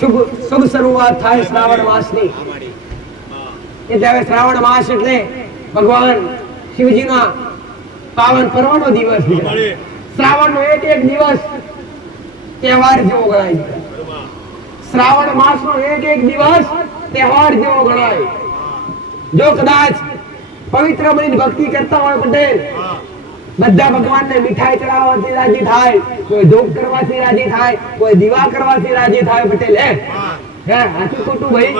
શુભ શરૂઆત થાય શ્રાવણ માસની. એટલે હવે શ્રાવણ માસ એટલે ભગવાન શિવજીના પાવન પર્વનો દિવસ છે. શ્રાવણનો એક એક દિવસ તહેવાર જેવો ગણાય. શ્રાવણ માસનો એક એક દિવસ તહેવાર જેવો ગણાય. જો કદાચ પવિત્ર બનીને ભક્તિ કરતા હોય પટેલ, બધા ભગવાનને મીઠાઈ ચડાવવાથી રાજી થાય, કોઈ ધૂપ કરવાથી રાજી થાય, કોઈ દીવા કરવાથી રાજી થાય પટેલ. હે હાથી ખોટું ભાઈ?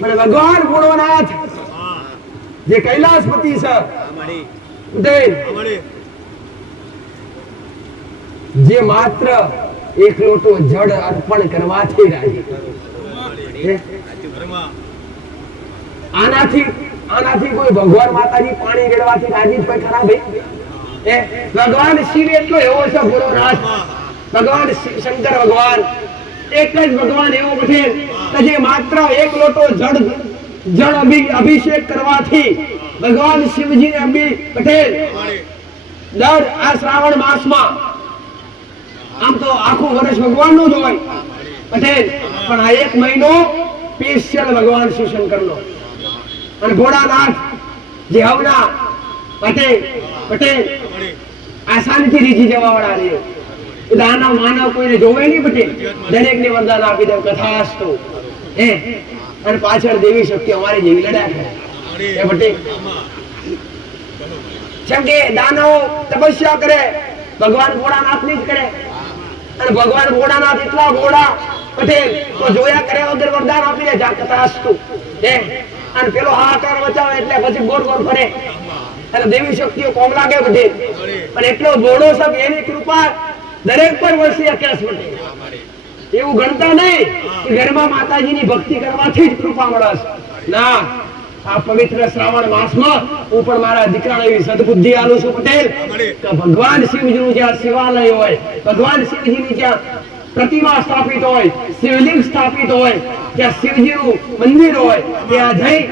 પણ ભગવાન ભોળોનાથ જે કૈલાસપતિ છે પટેલ, જે માત્ર એક લોટો જળ અર્પણ કરવાથી રાજી. આનાથી કોઈ ભગવાન માતાજી પાણી રેડવાથી રાજી કોઈ ખરા ભાઈ? ભગવાન શિવ એટલો એવો છે ભોળોનાથ, ભગવાન શંકર ભગવાન એક જ ભગવાન એવો પટેલ કે જે માત્ર એક લોટો જળ અભિષેક કરવાથી ભગવાન શિવજીને પટેલ દર આ શ્રાવણ માસમાં, આમ તો આખું વર્ષ ભગવાનનું જ હોય પટેલ, પણ આ એક મહિનો સ્પેશિયલ ભગવાન શિવ શંકરનો. અને ભોળાનાથ જે હવના પટેલ આસાનીથી રીઝી જવા વાળા રહે. દાનવ માનવ કોઈને જોવે નહીં પટેલ, દરેકને વરદાન આપી દે કથાસ્તુ. અને પાછળ દેવી શક્તિ અમારી જેવી લડ્યા કરે એ પટેલ. જેમ કે દાનવો તપસ્યા કરે, ભગવાન ભોળાનાથની જ કરે. અને ભગવાન ભોળાનાથ એટલા ભોળા પટેલ તો જોયા કરે વગર વરદાન આપી દે જા કથાસ્તુ. અને પેલો હાહાકાર મચાવે એટલે પછી ગોળ ગોળ ફરે. અને દેવી શક્તિઓ કોમ લાગે પટેલ, પણ એટલો ભોળો સબ એની કૃપા દરેક પર વરસી અકેશ પટેલ. એવું ગણતા નહીં કે ઘરમાં માતાજીની ભક્તિ કરવાથી જ કૃપા મળે ના. આ પવિત્ર શ્રાવણ માસમાં હું પણ મારા દીકરાને એવી સદબુદ્ધિ આલું છું પટેલ કે ભગવાન શિવજીનું જ્યાં શિવાલય હોય, ભગવાન શિવજીની જ્યાં પ્રતિમા સ્થાપિત હોય, શિવલિંગ સ્થાપિત હોય, જ્યાં શિવજીનું મંદિર હોય, ત્યાં જઈ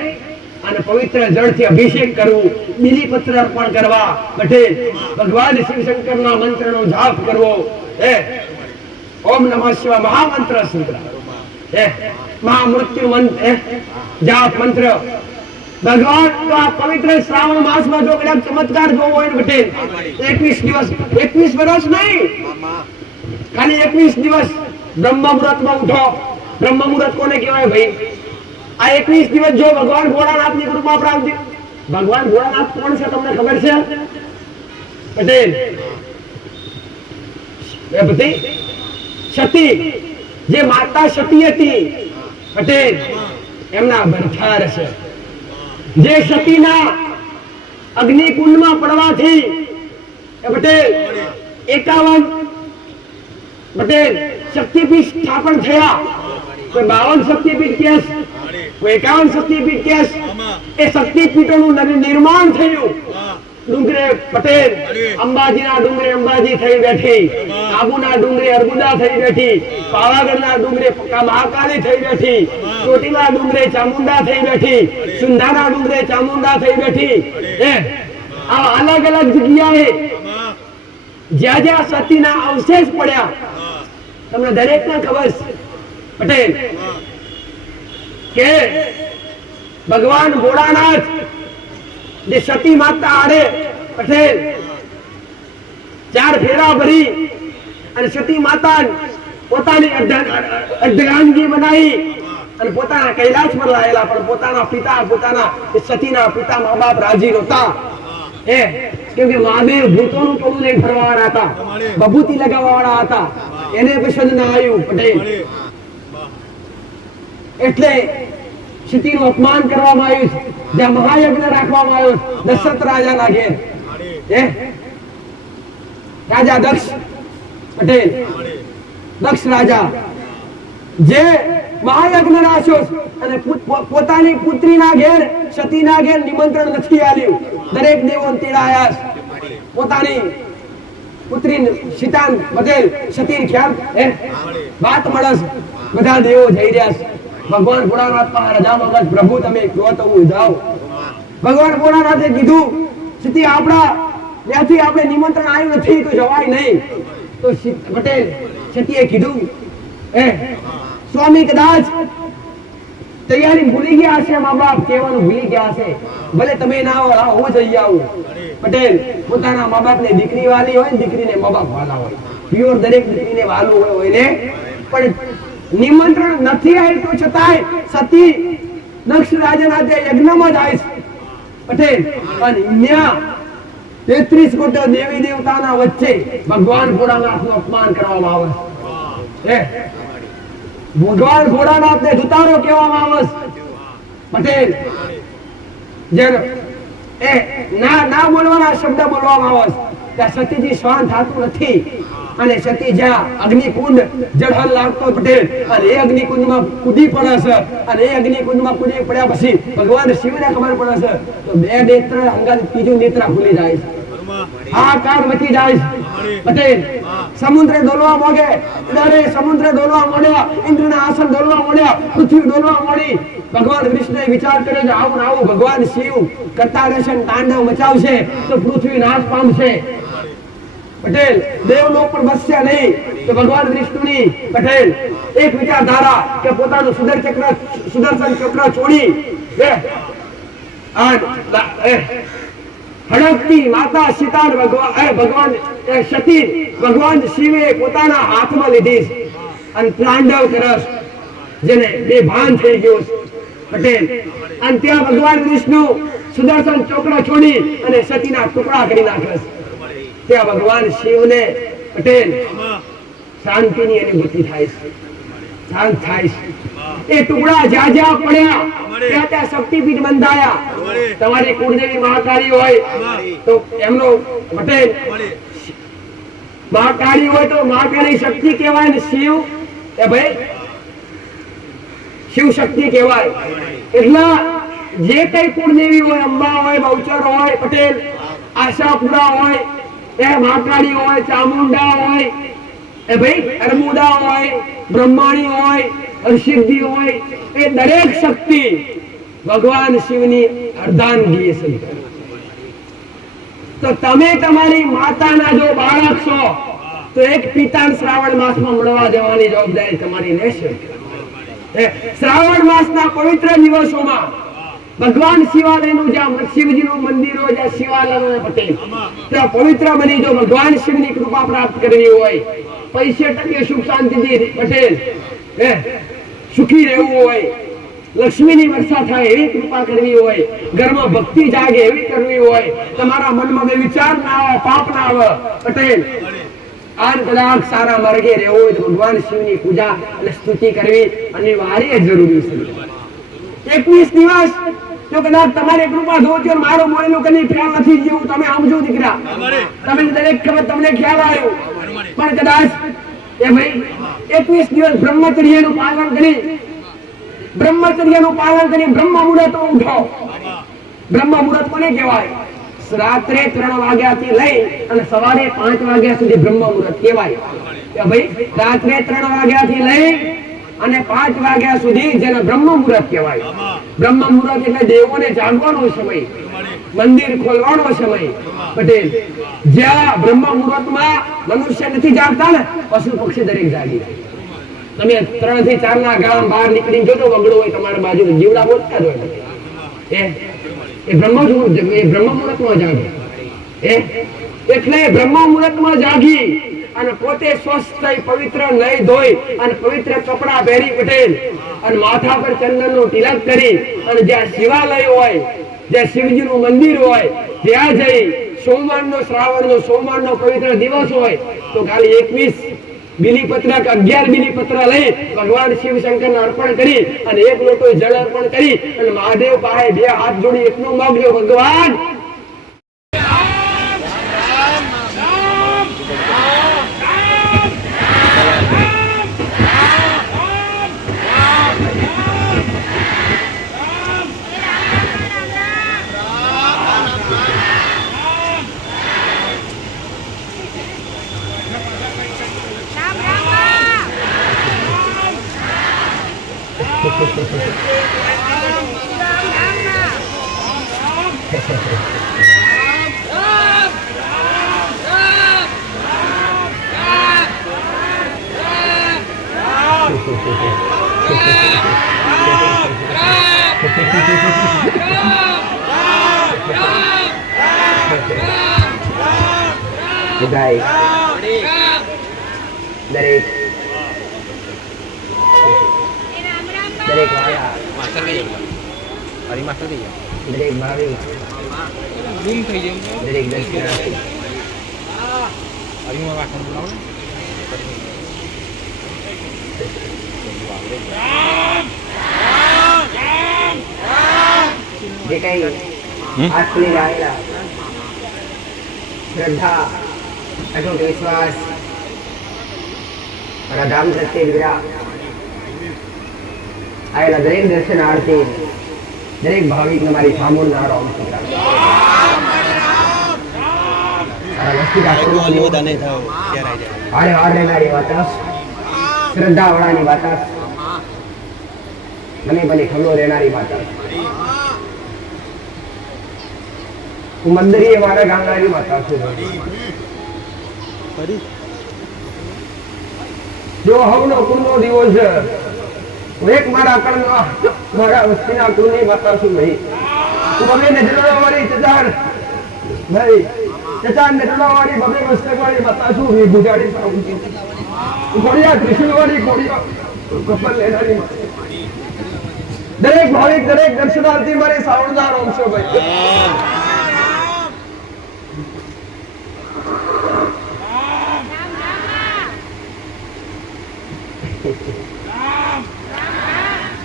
અને પવિત્ર જળથી અભિષેક કરવું, બીલીપત્ર અર્પણ કરવા પટેલ, ભગવાન શિવશંકરના મંત્રનો જાપ કરવો. ઓમ નમઃ શિવાય મહામંત્ર સૂત્ર, મહામૃત્યુ મંત્ર જાપ મંત્ર. ભગવાન તો આ પવિત્ર શ્રાવણ માસમાં જો કદાચ ચમત્કાર જોવો હોય ને પટેલ, 21 દિવસ, 21 વર્ષ નહીં, ખાલી 21 દિવસ બ્રહ્મ મુહૂર્તમાં ઉઠો. બ્રહ્મ મુહૂર્ત કોને કહેવાય ભાઈ? આ 21 દિવસ જો ભગવાન ભોળાનાથની કૃપા પ્રાપ્ત. ભગવાન ભોળાનાથ કોણ છે તમને ખબર છે પટેલ? એ બધી સતી, જે માતા સતી હતી પટેલ, એમના ભરથાર છે. જે સતીના અગ્નિકુંડમાં પડવાથી એ પટેલ 51 પટેલ શક્તિપીઠ સ્થાપન થયા. કોઈ 52 શક્તિપીઠ કેસ, કોઈ 51 શક્તિપીઠ કેસ. એ શક્તિપીઠોનું નિર્માણ થયું. ડુંગરે પટેલ, અંબાજીના ડુંગરે અંબાજી થઈ બેઠી, આબુના ડુંગરે અર્બુદા થઈ બેઠી, પાવાગઢના ડુંગરે મહાકાળી થઈ બેઠી, ચોટીલા ડુંગરે ચામુંડા થઈ બેઠી, સુંધાના ડુંગરે ચામુંડા થઈ બેઠી. આ અલગ અલગ જગ્યાએ જ્યાં જ્યાં સતીના અવશેષ પડ્યા તમને દરેકને ખબર છે પટેલ કે ભગવાન ભોળાનાથ જે સતી માતા આડે પટેલ 4 ફેરા ભરી અને સતી માતા પોતાની અર્ધગાંગી બનાવી અને પોતાના કૈલાસ પર લાયેલા. પણ પોતાના પિતા, પોતાના સતીના પિતા મા બાપ રાજી નહોતા. કેમ કે મહાદેવ ભૂતોનું ટોળું લઈને ફરવા વાળા હતા, બભૂતિ લગાવવા વાળા હતા. એને પસંદ ના આવ્યું પટેલ, એટલે સતીનું અપમાન કરવામાં આવ્યું. જ્યાં મહાયજ્ઞ રાખવામાં આવ્યો દશરથ રાજાના ઘેર, રાજા દક્ષ પટેલ, દક્ષ રાજા જે મહાયજ્ઞ રાખ્યો અને પોતાની પુત્રીના ઘેર, સતીના ઘેર નિમંત્રણ નથી આલ્યું. દરેક દેવો તેડાયા. પોતાની પુત્રી સીતાન પટેલ સતીન ખ્યાલ વાત મળે, બધા દેવો જઈ રહ્યા છે. ભગવાન ભોળાનાથ પાસે રજા માંગે, પ્રભુ તમે કહો તો હું જાઉં. ભગવાન ભોળાનાથે કીધું સતી આપણા ત્યાંથી આપણે નિમંત્રણ આવ્યું નથી તો જવાય નહીં. તો પટેલ સતીએ કીધું સ્વામી કદાચ તૈયારી ભૂલી ગયા છે, મા બાપ કહેવાનું ભૂલી ગયા છે, ભલે તમે ના આવો હું જઈ આવું. પટેલ પોતાના મા બાપ ને દીકરી વાલી હોય, દીકરીને મા બાપ વાલા હોય, પ્યોર દરેક દીકરીને વાલું હોય ને, પણ નિમંત્રણ નથી આવ્યું તો છતાંય સતી દક્ષ રાજાના તે યજ્ઞમાં જાય છે પટેલ. અને ત્યાં 33 કોટી દેવી દેવતાના વચ્ચે ભગવાન ભોળાનાથનું અપમાન કરવામાં આવે છે. ભગવાન ભોળાનાથને દુતારો કહેવામાં આવે છે પટેલ. જેનો એ ના બોલવાના શબ્દ બોલવામાં આવે છે ત્યાં સતીજી સહન થતું નથી અને સતી જ્યાં અગ્નિકુંડ જળહળ લાગતો પટેલ અને એ અગ્નિકુંડમાં કૂદી પડે છે અને એ અગ્નિકુંડમાં કૂદી પડ્યા પછી ભગવાન શિવને ખબર પડે છે તો બે નેત્ર અંગાત ત્રીજું નેત્ર ખુલી જાય છે. આ કાર મચી જાય છે પટેલ. સમુદ્ર ડોલવા માંગે, દરે સમુદ્ર ડોલવા માંડ્યા, ઇન્દ્રના આસન ડોલવા માંડ્યા, પૃથ્વી ડોલવા માંડી. ભગવાન વિષ્ણુએ વિચાર કર્યો છે આવું આવું ભગવાન શિવ કરતા રહેશે, તાંડવ મચાવશે તો પૃથ્વી નાશ પામશે પટેલ. દેવલોક પણ બસશે નહીં. તો ભગવાન વિષ્ણુની પટેલ એક વિચારધારા કે પોતાનું સુદર્શન ચક્ર છોડી હડકતી માતા સીતા ભગવાન સતી ભગવાન શિવે પોતાના હાથમાં લીધી અને તાંડવ કરસ જેને બેભાન થઈ ગયો પટેલ. અને ત્યાં ભગવાન વિષ્ણુ સુદર્શન ચક્ર છોડી અને સતીના ટુકડા કરી નાખે. ત્યાં ભગવાન શિવને પટેલ શાંતિની અનુભૂતિ થાય છે, શાંત થાય છે. એ ટુકડા જ્યાં જ્યાં પડ્યા ત્યાં ત્યાં શક્તિપીઠ બંધાયા. તમારી કુળદેવી મહાકાળી હોય તો એમનો પટેલ મહાકાળી હોય તો મહાકાળી શક્તિ કહેવાય ને શિવ એ ભાઈ શિવ શક્તિ કહેવાય. એટલે જે કઈ કુળદેવી હોય, અંબા હોય, બહુચર હોય પટેલ, આશાપુરા હોય, એ મહાકાળી હોય, ચામુંડા હોય, એ ભાઈ અરબુદા હોય, બ્રહ્માણી હોય, સિદ્ધિ હોય, એ દરેક શક્તિ ભગવાન શિવની અર્ધાંગી છે. તો તમે તમારી માતાના જો બાળક છો તો એક પિતાને શ્રાવણ માસમાં મળવા જવાની જવાબદારી તમારી લેશે. શ્રાવણ માસના પવિત્ર દિવસોમાં ભગવાન શિવાલયનું જ્યાં શિવજીનું મંદિર હોય, જ્યાં શિવાલય પટેલ ત્યાં પવિત્ર બની જો ભગવાન શિવની કૃપા પ્રાપ્ત કરવી હોય, પૈસે ટકે સુખ શાંતિથી પટેલ સુખી રહેવું હોય, લક્ષ્મીની વર્ષા થાય એવી કૃપા કરવી હોય, ઘરમાં ભક્તિ જાગે એવી કરવી હોય, તમારા મનમાં બે વિચાર ના આવે, પાપ ના આવે પટેલ, આન કદાચ સારા માર્ગે રહેવું હોય તો ભગવાન શિવની પૂજા અને સ્તુતિ કરવી અનિવાર્ય જરૂરી છે. 21 દિવસ જો કદાચ તમારી કૃપા જોજો મારો બોલેલું કદી ખ્યાલ નથી જેવું તમે સમજો દીકરા, તમે દરેક ખબર તમને ખ્યાલ આવ્યો, પણ કદાચ એ ભાઈ 21 દિવસ બ્રહ્મચર્યનું પાલન કરી બ્રહ્મ મુહૂર્ત ઉઠો. બ્રહ્મ મુહૂર્ત કોને કહેવાય? રાત્રે 3 વાગ્યાથી લઈ અને સવારે 5 વાગ્યા સુધી બ્રહ્મ મુહૂર્ત કહેવાય. ભાઈ રાત્રે 3 વાગ્યાથી લઈ અને 5 વાગ્યા સુધી જેને બ્રહ્મ મુહૂર્ત કહેવાય. બ્રહ્મ મુહૂર્ત એટલે દેવોને જાગવાનો સમય, મંદિર ખોલવાનો સમય પટેલ. જ્યાં બ્રહ્મ મુહૂર્તમાં મનુષ્ય નથી જાગતા ને, પશુ પક્ષી દરેક જાગી. તમે 3 થી 4 ના ગામ બહાર નીકળીને જોજો વગડો હોય તમારા બાજુ જીવડા બોલતા જ હોય. એ બ્રહ્મ મુહૂર્તમાં જાગે. એટલે બ્રહ્મ મુહૂર્તમાં જાગી અને પોતે સ્વસ્થ થઈ પવિત્ર નહીં ધોઈ અને પવિત્ર કપડા પહેરી પટેલ અને માથા પર ચંદનનું તિલક કરી અને જ્યાં શિવાલય હોય, જ્યાં શિવજીનું મંદિર હોય ત્યાં જઈ સોમવારનો પવિત્ર દિવસ હોય તો ખાલી 21 બીલીપત્ર કે 11 બીલીપત્ર લઈ ભગવાન શિવ શંકરને અર્પણ કરી અને 1 લોટો જળ અર્પણ કરી અને મહાદેવ પાસે 2 હાથ જોડી એટલું માંગજો, ભગવાન બધાય દરેક વાળા માસ્ટર કઈ જાવ હરી માસ્ટર કઈ જાવ દરેક ભાવી રૂમ થઈ જાય દરેક દર્શનાર્થી હરી માં વાસણ બોલાવો જે કઈ આત્મી આવેલા શ્રદ્ધા અટૂટ વિશ્વાસ મારા ધામ પ્રત્યે વિરા આવેલા દરેક દર્શનાર્થી દરેક ભાવિક મારી સામૂળના રામ હારે હાર રહેનારી વાતાસ શ્રદ્ધા વાળાની વાતાસ મને ભલે ખબરો રહેનારી વાતાસ હું મંદિરે મારા ગામડાની વાતાસ છું જો હવનો કુળનો દિવસ હું એક મારા કળનો મારા વસ્તીના કુળની માતા છું ભાઈ હું બબે નજરવાળી ચચાર ભાઈ ચચાર નજરવાળી બબે મસ્તકવાળી માતા છું એ ગુજારી પાઉં છું ઘોડિયા ત્રિશુલવાળી ઘોડિયા કપલ લેનારી દરેક ભાવિક દરેક દર્શનાર્થી મારી સાવણદાર હોમ છો ભાઈ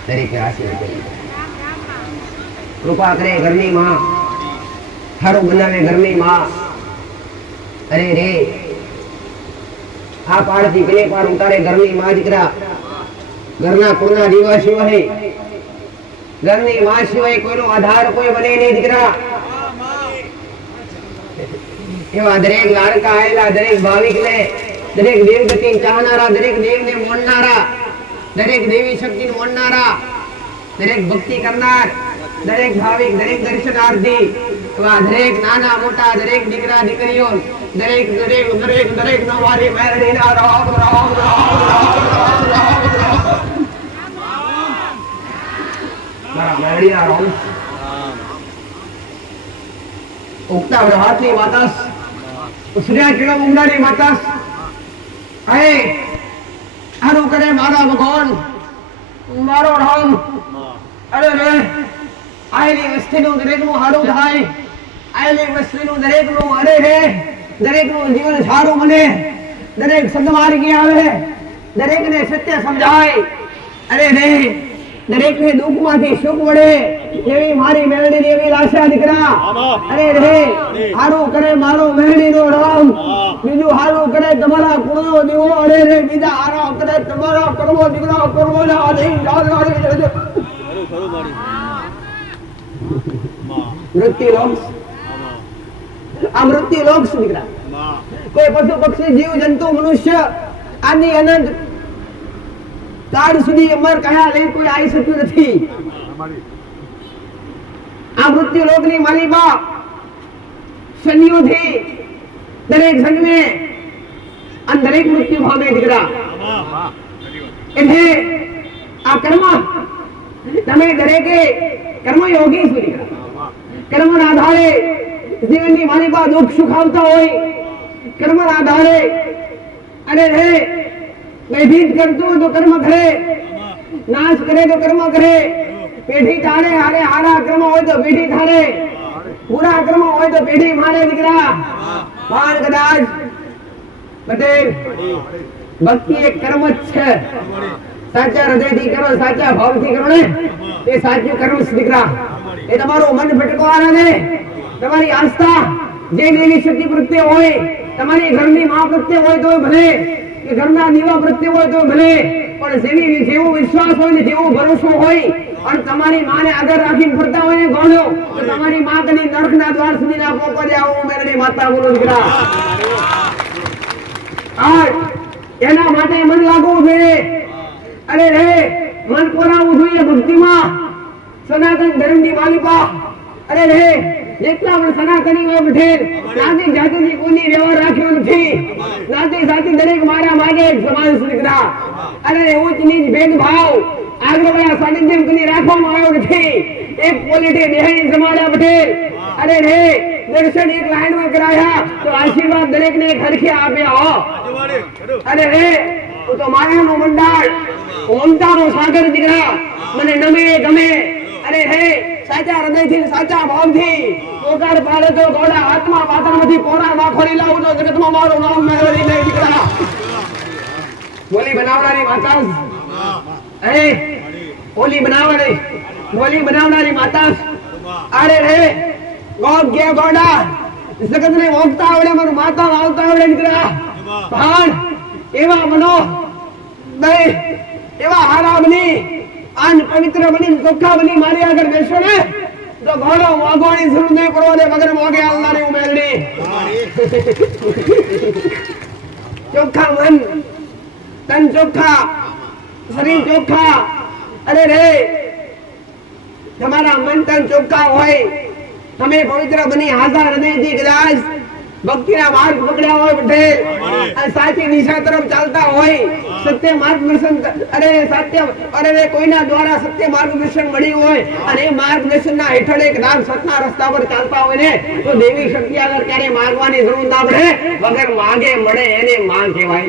દરેક આશીર્વાદ કરી કૃપા કરે ઘરની માં સારું બનાવે ઘરની માં અરે રે આ પાડથી પેલે પાડ ઉતારે ઘરની માં દીકરા ઘરના કુળના દીવા સિવાય ઘરની માં સિવાય કોઈનો આધાર કોઈ બને નહીં દીકરા એવા દરેક લાડકા આયેલા દરેક ભાવિક ને દરેક દેવગતિ ચાહનારા દરેક દેવને માનનારા દરેક દેવી શક્તિને માનનારા દરેક ભક્તિ કરનાર દરેક ભાવિક દરેક દર્શનાર્થી એવા દરેક નાના મોટા દરેક દીકરા દીકરીઓ દરેક દરેક દરેક દરેક નવારી મેરડીના રામ રામ રામ રામ રામ રામ મારા મેરડીના રામ ઉગતા પ્રભાતની માતાસ ઉછર્યા કિલો ઉમરાની માતાસ હે હારું કરે મારા ભગવાન મારો રામ અરે રે આયલી વસ્તીનું દરેકનું હારું થાય આયલી વસ્તીનું દરેકનું અરે રે દરેકનું જીવન સારું બને દરેક સદમાર્ગી આવે દરેકને સત્ય સમજાય અરે રે દરેકને દુઃખમાંથી સુખ મળે એવી મારી મેળણીની એવી આશા દીકરા અરે રે હારું કરે મારો મેળણીનો રામ બીજું હારું કરે તમારા કુળનો દીવો અરે રે બીજા હારા કરે તમારા કર્મો દીકરા કર્મો ના આધીન મૃત્યુ લોક આ મૃત્યુ લોક શું દીકરા કોઈ પશુ પક્ષી જીવ જંતુ મનુષ્ય આદિ અનંત કાળ સુધી અમર કયા લઈ કોઈ આવી શક્યું નથી આ મૃત્યુ લોકની માલિકા શનિઓથી દરેક જન્મે અને દરેક મૃત્યુ પામે દીકરા એટલે આ કર્મ તમે દરેકે કર્મયોગી છો દીકરા કર્મના આધારે જીવનની માલિકા દુઃખ સુખ આવતા હોય કર્મના આધારે અને રે વૈભીત કરતું તો કર્મ કરે નાશ કરે તો કર્મ કરે પેઢી તારે હારે હારા કર્મ હોય તો પેઢી તારે બુરા કર્મ હોય તો પેઢી મારે દીકરા પણ કદાચ પટેલ ભક્તિ એક કર્મ જ છે સાચા હૃદયથી કરો સાચા ભાવથી કરો ને એ સાચું કર્મ છે દીકરા એ તમારું મન ભટકવાના ને તમારી આસ્થા જે દેવી શક્તિ પ્રત્યે હોય તમારી ઘરની માં પ્રત્યે હોય તો ભલે કે ઘરના દીવા પ્રત્યે હોય તો ભલે પણ જેવો વિશ્વાસ હોય ને જેવો ભરોસો હોય અને તમારી માને આગળ રાખીને ફરતા હોય ને ગણો તો તમારી માં કદી નરકના દ્વાર સુધી ના પહોંચે આવો મેરડી માતા બોલો દીકરા આ એના માટે મન લાગવું જોઈએ અરે રે મન કોરાવવું જોઈએ ભક્તિમાં સનાતન ધર્મની માલિકા અરે રે જેટલા પણ સનાતની હોય પટેલ નાતી જાતિથી કોઈની વ્યવહાર રાખ્યો નથી. નાતી જાતિ દરેક મારા માટે એક સમાન દીકરા. અને ઊંચ નીચ ભેદભાવ આગળવાળા સાનિધ્યમ કદી રાખવામાં આવ્યો નથી. એક પોલિટી બેહાણી જમાડ્યા પટેલ. અરે રે દર્શન એક લાઈનમાં કરાયા તો આશીર્વાદ દરેકને ખરખે આપ્યા હો. અરે રે હું તો માયાનું મંડાળ મમતાનો સાગર દીકરા મને નમે ગમે. અરે હે સાચા હૃદયથી સાચા ભાવથી પોકાર પાડે તો ગોડા હાથમાં પાતળમાંથી પોરા નાખોડી લાવું તો જગતમાં મારું નામ મેળવી લે દીકરા. બોલી બનાવનારી માતા અરે બોલી બનાવનારી માતા. અરે રે ગોગ કે ગોડા જગતને મોગતા આવડે મારું માતા આવતા આવડે દીકરા. ભાણ એવા બનો દઈ એવા હારા બની આન પવિત્ર બની ચોખ્ખા બની મારી આગળ બેસો ને તો ઘોડો મોગવાની જરૂર નહીં પડવા દે વગર મોગે આવનારી ઉમેરડી. ચોખ્ખા મન તન ચોખ્ખા શરીર ચોખ્ખા. અરે રે તમારા મન તન ચોખ્ખા હોય તમે પવિત્ર બની હાજર હૃદયથી કદાચ ભક્તિના માર્ગ પકડ્યા હોય પટેલ અને સાચી દિશા તરફ ચાલતા હોય સત્ય માર્ગદર્શન અરે કોઈના દ્વારા સત્ય માર્ગદર્શન મળ્યું હોય અને એ માર્ગદર્શનના હેઠળ એક નામ સતના રસ્તા પર ચાલતા હોય ને તો દેવી શક્તિ આગળ ક્યારે માંગવાની જરૂર ના પડે વગર માંગે મળે એને માંગ કહેવાય.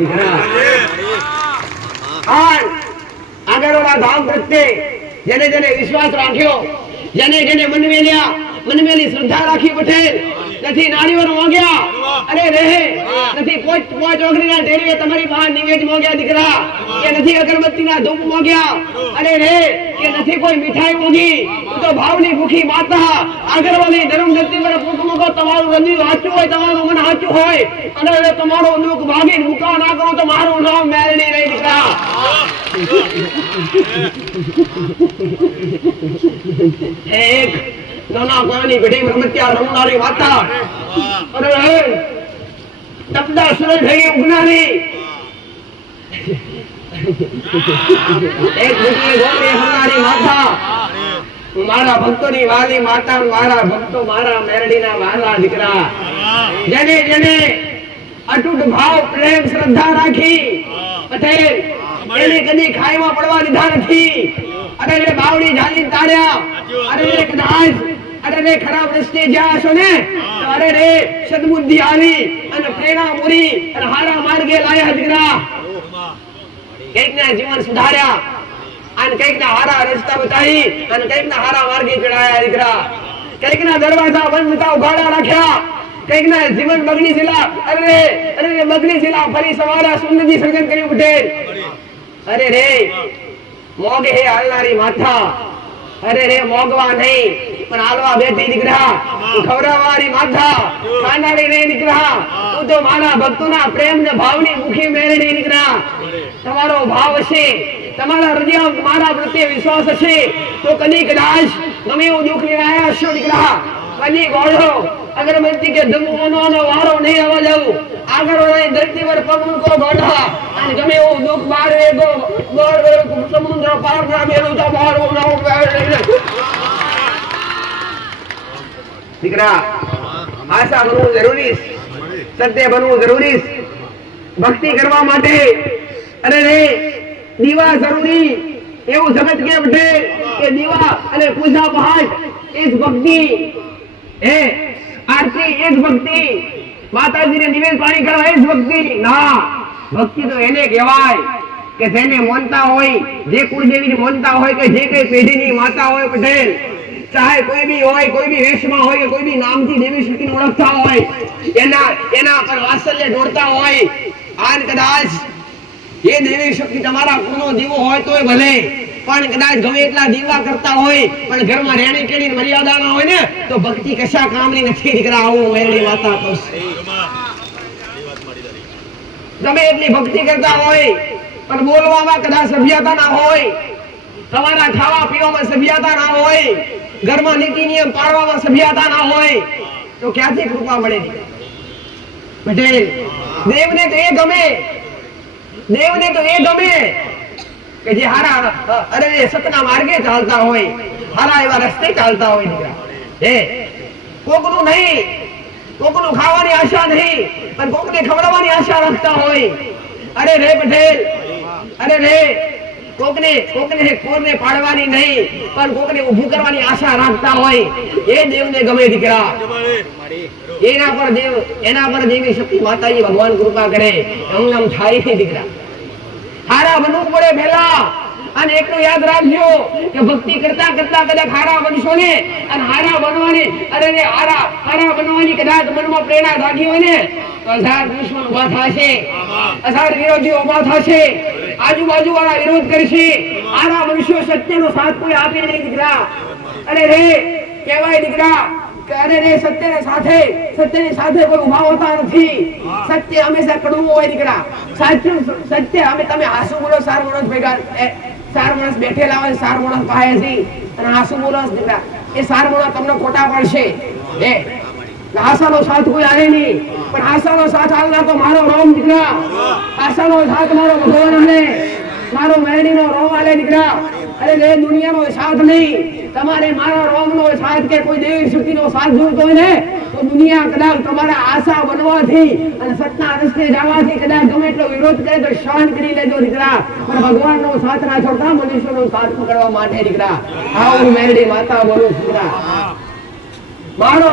આગળવાળા ધામ પ્રત્યે જેને જેને વિશ્વાસ રાખ્યો જેને જેને મનમેલી શ્રદ્ધા રાખી પટેલ નથી નારીઓ મોગ્યા. અરે રે નથી પોચ ઓગણીના ટેરીએ તમારી બહાર નિવેદ મોગ્યા દીકરા કે નથી અગરબત્તીના ધૂપ મોગ્યા. અરે રે કે નથી કોઈ મીઠાઈ મોગી તો ભાવની ભૂખી માતા આગળવાળી ધર્મ ધરતી પર પૂછો તમારું હૃદય સાચું હોય તમારું મન સાચું હોય અને તમારું દુઃખ ભાગીને મુકા ના કરો તો મારું નામ મેળવી રહી દીકરા. એક નાના કોઈની ઘડી રમત્યા રમનારી માતા. અરે તપદા સૂરજ ભેગી ઉગનારી એક મોટી ગોળી હમનારી માતા. મારા ભક્તોની વાલી માતા મારા ભક્તો મારા મેરડીના વાલા દીકરા જેને જેને અટૂટ ભાવ પ્રેમ શ્રદ્ધા રાખી પટેલ એને કદી ખાઈમાં પડવા દીધા નથી. અરે રે બાવડી ઝાલી તાર્યા. અરે રે કદાચ અરે રે ખરાબ રસ્તે જ્યાં છો ને તો અરે રે સદબુદ્ધિ આવી અને પ્રેરણા પૂરી અને હારા માર્ગે લાયા દીકરા. કઈક ના જીવન સુધાર્યા અને કઈક ના હારા રસ્તા બતાવી અને કઈક ના હારા માર્ગે ચડાયા દીકરા. કઈક ના દરવાજા બંધ હતા ઉઘાડા રાખ્યા કઈક ના જીવન બગડી જિલ્લા અરે બગડી જિલ્લા ફરી સવારા સુંદરજી સર્જન કર્યું પટેલ. અરે રે મોગે હે હાલનારી માથા. અરે રે મોગવા નહીં પણ હાલવા બેઠી દીકરા ખવડાવવાની માથા ખાનારી નહીં દીકરા. તું તો મારા ભક્તોના પ્રેમ ને ભાવની મુખી મેળવી દીકરા. તમારો ભાવ હશે તમારા હૃદયમાં મારા પ્રત્યે વિશ્વાસ હશે તો કદી કદાચ ગમે એવું દુઃખ લઈને આવ્યા હશો દીકરા. કદી ગોળો અગરબત્તી કે ધમવાનો વારો નહીં આવવા જવું આગળ વળી ધરતી પર પગ મૂકો ગોઢા અને ગમે એવું દુઃખ બહાર વેગો સમુદ્ર પાર ના મેલું તો બહાર દીકરા. આશા બનવું જરૂરી સત્ય બનવું જરૂરી ભક્તિ કરવા માટે અરે રે દીવા જરૂરી એવું જગત કે વઢે કે દીવા અને પૂજા પાઠ એ જ ભક્તિ હે આરતી એ જ ભક્તિ માતાજીને નિવેદ પાણી કરવા એ જ ભક્તિ ના. ભક્તિ તો એને કહેવાય કે જેને માનતા હોય જે કુળદેવીને માનતા હોય કે જે કઈ પેઢીની માતા હોય પટેલ ચાહે કોઈ બી હોય કોઈ બી વેશમાં હોય કે કોઈ બી નામથી દેવી શક્તિને ઓળખતા હોય એના પર વાત્સલ્ય ઢોળતા હોય આન કદાચ એ દેવી શક્તિ તમારા કુળનો દીવો હોય તોય ભલે પણ કદાચ ગમે એટલા દીવા કરતા હોય પણ ઘરમાં રેણી કેણી મર્યાદા ના હોય ને તો ભક્તિ કશા કામની નથી દીકરા. આવું મેરડી માતા કહું. ગમે એટલી ભક્તિ કરતા હોય પણ બોલવામાં કદાચ સભ્યતા ના હોય તમારા ખાવા પીવામાં સભ્યતા ના હોય ઘરમાં નીતિ નિયમ પાળવામાં સભ્યતા ના હોય તો ક્યાંથી કૃપા મળે પટેલ. દેવને તો એ ગમે કે જે હારા અરે સતના માર્ગે ચાલતા હોય હારા એવા રસ્તે ચાલતા હોય દીકરા. હે કોકનું નહીં, કોકનું ખાવાની આશા નહીં, પણ કોકને ખવડાવવાની આશા રાખતા હોય. અરે રે પટેલ, અરે રે કોકને કોરને પાડવાની નહીં, પણ કોકને ઊભું કરવાની આશા રાખતા હોય. એ દેવને ગમે દીકરા. એના પર દેવી શક્તિ માતાજી ભગવાન કૃપા કરે. એમ થાય નહીં દીકરા. હારા બનવું પડે પહેલા. અને એટલું યાદ રાખજો કે ભક્તિ કરતા કરતા કદાચ હારા બનશો ને, અને હારા બનવાની હારા બનવાની કદાચ મનમાં પ્રેરણા જાગી હોય ને, તો 1000 દુશ્મન ઉભા થશે, 1000 વિરોધીઓ ઉભા થશે, આજુબાજુ વાળા વિરોધ કરશે. હારા બનશો, સત્યનો સાથ કોઈ આપે નહીં દીકરા. અરે રે કહેવાય દીકરા, અરે રે સત્યની સાથે કોઈ ઉભા હોતા નથી. સત્ય હંમેશા કડવું હોય દીકરા. સાચું સત્ય તમે હાસુ બોલો, 4 માણસ ભેગા 4 માણસ બેઠેલા હોય, 4 માણસ પાસેથી અને હાસુ બોલો દીકરા, એ 4 માણસ તમને ખોટા પડશે. હાસાનો સાથ કોઈ આવે નહીં, પણ હાસાનો સાથ આવનાર તો મારો રોમ દીકરા. હાસાનો સાથ મારો ભગવાન આલે, મારો મેરડીનો રોમ આલે દીકરા. અરે રે દુનિયાનો સાથ નહીં, તમારે મારા રોમનો સાથ કે કોઈ દેવી શક્તિનો સાથ જોઈતો હોય ને, તો દુનિયા કદાચ તમારા આશા બનવાથી અને સત્યના રસ્તે જવાથી કદાચ ગમે એટલો વિરોધ કરે તો સહન કરી લેજો દીકરા. પણ ભગવાનનો સાથ ના છોડતા, મનુષ્યનો સાથ પકડવા માટે દીકરા. આવું મેરડી માતા બોલું દીકરા. મારો